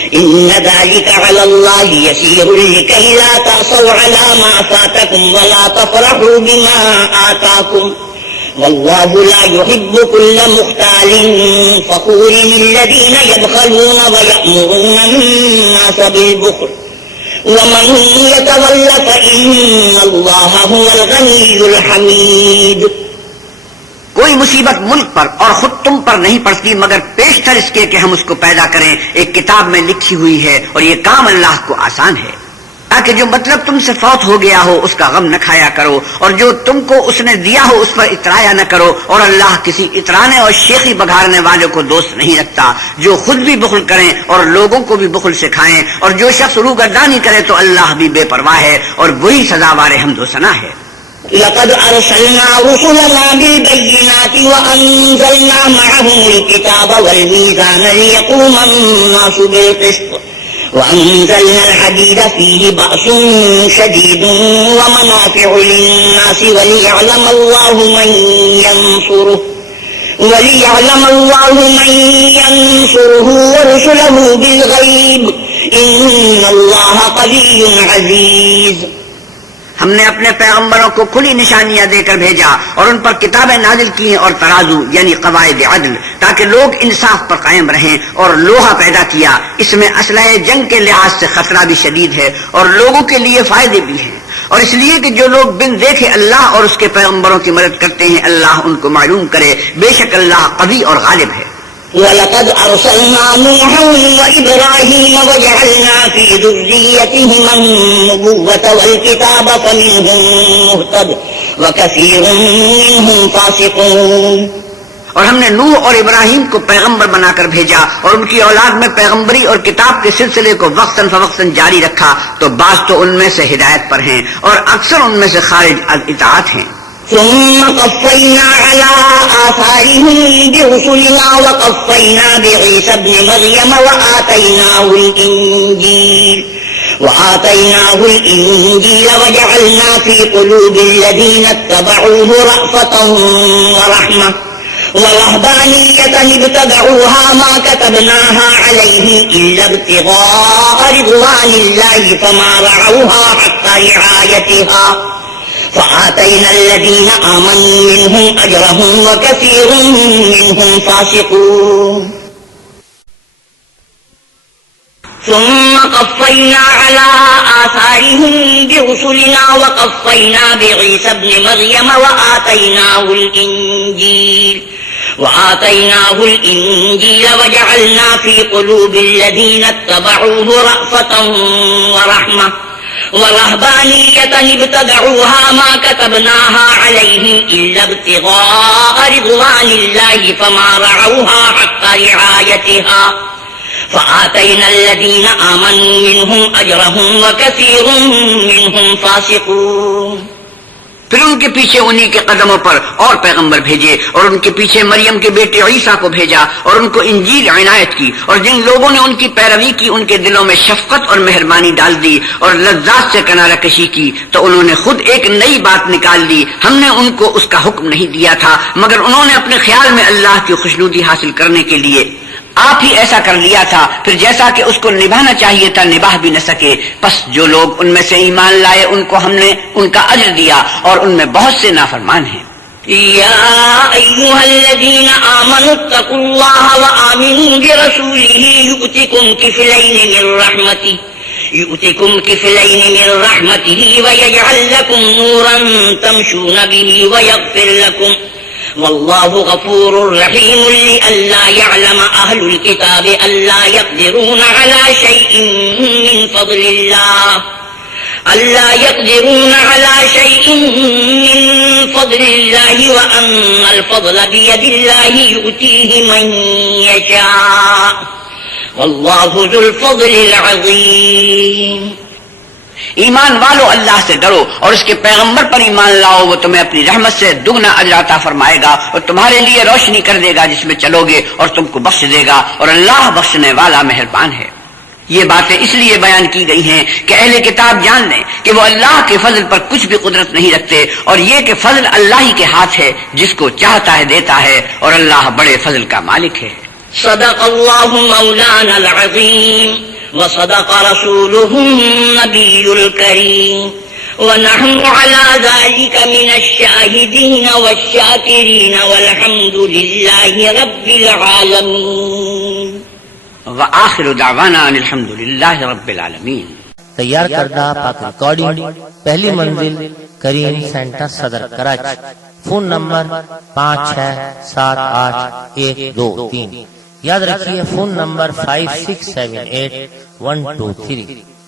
إن ذلك على الله يسير لكي لا تأسوا على ما فاتكم ولا تفرحوا بما آتاكم والله لا يحب كل مختال فخور الذين يبخلون ويأمرون الناس بالبخل ومن يتول فإن الله هو الغني الحميد. کوئی مصیبت ملک پر اور خود تم پر نہیں پڑتی مگر پیشتر اس کے کہ ہم اس کو پیدا کریں. ایک کتاب میں لکھی ہوئی ہے اور یہ کام اللہ کو آسان ہے. تاکہ جو مطلب تم سے فوت ہو گیا ہو اس کا غم نہ کھایا کرو اور جو تم کو اس نے دیا ہو اس پر اترایا نہ کرو. اور اللہ کسی اترانے اور شیخی بگھارنے والوں کو دوست نہیں رکھتا. جو خود بھی بخل کریں اور لوگوں کو بھی بخل سکھائیں اور جو شخص روگردانی کرے تو اللہ بھی بے پرواہ ہے اور وہی سزاوار حمد و ثنا ہے. لقد أرسلنا رسلنا بالبينات وأنزلنا معهم الكتاب والميزان ليقوم الناس بالقسط وأنزلنا الحديد فيه بأس شديد ومنافع للناس وليعلم الله من ينصره ورسله بالغيب إن الله قوي عزيز. ہم نے اپنے پیغمبروں کو کھلی نشانیاں دے کر بھیجا اور ان پر کتابیں نازل کی ہیں اور ترازو یعنی قواعد عدل تاکہ لوگ انصاف پر قائم رہیں. اور لوہا پیدا کیا، اس میں اسلحہ جنگ کے لحاظ سے خطرہ بھی شدید ہے اور لوگوں کے لیے فائدے بھی ہیں. اور اس لیے کہ جو لوگ بن دیکھے اللہ اور اس کے پیغمبروں کی مدد کرتے ہیں اللہ ان کو معلوم کرے. بے شک اللہ قوی اور غالب ہے. وَلَقَدْ أَرْسَلْنَا نُوحًا وَإِبْرَاهِيمَ وَجَعَلْنَا فِي ذُرِّيَّتِهِمَا النُّبُوَّةَ وَالْكِتَابَ فَمِنْهُم مُّهْتَدٍ وَكَثِيرٌ مِّنْهُمْ فَاسِقُونَ. اور ہم نے نوح اور ابراہیم کو پیغمبر بنا کر بھیجا اور ان کی اولاد میں پیغمبری اور کتاب کے سلسلے کو وقتاً فوقتاً جاری رکھا تو بعض تو ان میں سے ہدایت پر ہیں اور اکثر ان میں سے خارج از اطاعت ہیں. ثم قفينا على آثارهم برسلنا وقفينا بعيسى ابن مريم وآتيناه الإنجيل وجعلنا في قلوب الذين اتبعوه رأفة ورحمة ورهبانية ابتدعوها ما كتبناها عليه إلا ابتغاء رضوان الله فما رعوها حق رعايتها فآتينا الذين آمنوا منهم أجرهم وكثير منهم فاسقون. ثم قفينا على آثارهم برسلنا وقفينا بعيسى ابن مريم وآتيناه الإنجيل وجعلنا في قلوب الذين اتبعوه رأفة ورحمة ورهبانية ابتدعوها ما كتبناها عليهم إلا ابتغاء رضوان الله فما رعوها حق رعايتها فآتينا الذين آمنوا منهم أجرهم وكثير منهم فاسقون. پھر ان کے پیچھے انہی کے قدموں پر اور پیغمبر بھیجے اور ان کے پیچھے مریم کے بیٹے عیسیٰ کو بھیجا اور ان کو انجیل عنایت کی. اور جن لوگوں نے ان کی پیروی کی ان کے دلوں میں شفقت اور مہربانی ڈال دی اور لذات سے کنارہ کشی کی تو انہوں نے خود ایک نئی بات نکال دی. ہم نے ان کو اس کا حکم نہیں دیا تھا مگر انہوں نے اپنے خیال میں اللہ کی خوشنودی حاصل کرنے کے لیے آپ ہی ایسا کر لیا تھا. پھر جیسا کہ اس کو نبھانا چاہیے تھا نبھا بھی نہ سکے. پس جو لوگ ان میں سے ایمان لائے ان کو ہم نے ان کا اجر دیا اور ان میں بہت سے نافرمان ہیں. يا أيها الذين آمنوا اتقوا الله وآمنوا برسوله يؤتكم كفلين من رحمته ويجعل لكم نورا تمشون به ويغفر لكم والله غفور رحيم. لئلا يعلم أهل الكتاب ألا يقدرون على شيء من فضل الله وأن الفضل بيد الله يؤتيه من يشاء والله ذو الفضل العظيم. ایمان والو اللہ سے ڈرو اور اس کے پیغمبر پر ایمان لاؤ. وہ تمہیں اپنی رحمت سے دگنا اجر عطا فرمائے گا اور تمہارے لیے روشنی کر دے گا جس میں چلو گے اور تم کو بخش دے گا اور اللہ بخشنے والا مہربان ہے. یہ باتیں اس لیے بیان کی گئی ہیں کہ اہل کتاب جان لیں کہ وہ اللہ کے فضل پر کچھ بھی قدرت نہیں رکھتے اور یہ کہ فضل اللہ ہی کے ہاتھ ہے، جس کو چاہتا ہے دیتا ہے اور اللہ بڑے فضل کا مالک ہے. صدق اللہ مولانا العظیم وصدق رسوله النبي الكريم ونحن على ذلك من الشاهدين والشاكرين والحمد لله رب العالمين وآخر دعوانا ان الحمد للہ رب العالمین۔ تیار کردہ پاک ریکارڈنگ، پہلی منزل کریم سینٹر صدر کراچی، فون نمبر 56788123، یاد رکھیے فون نمبر 56781223۔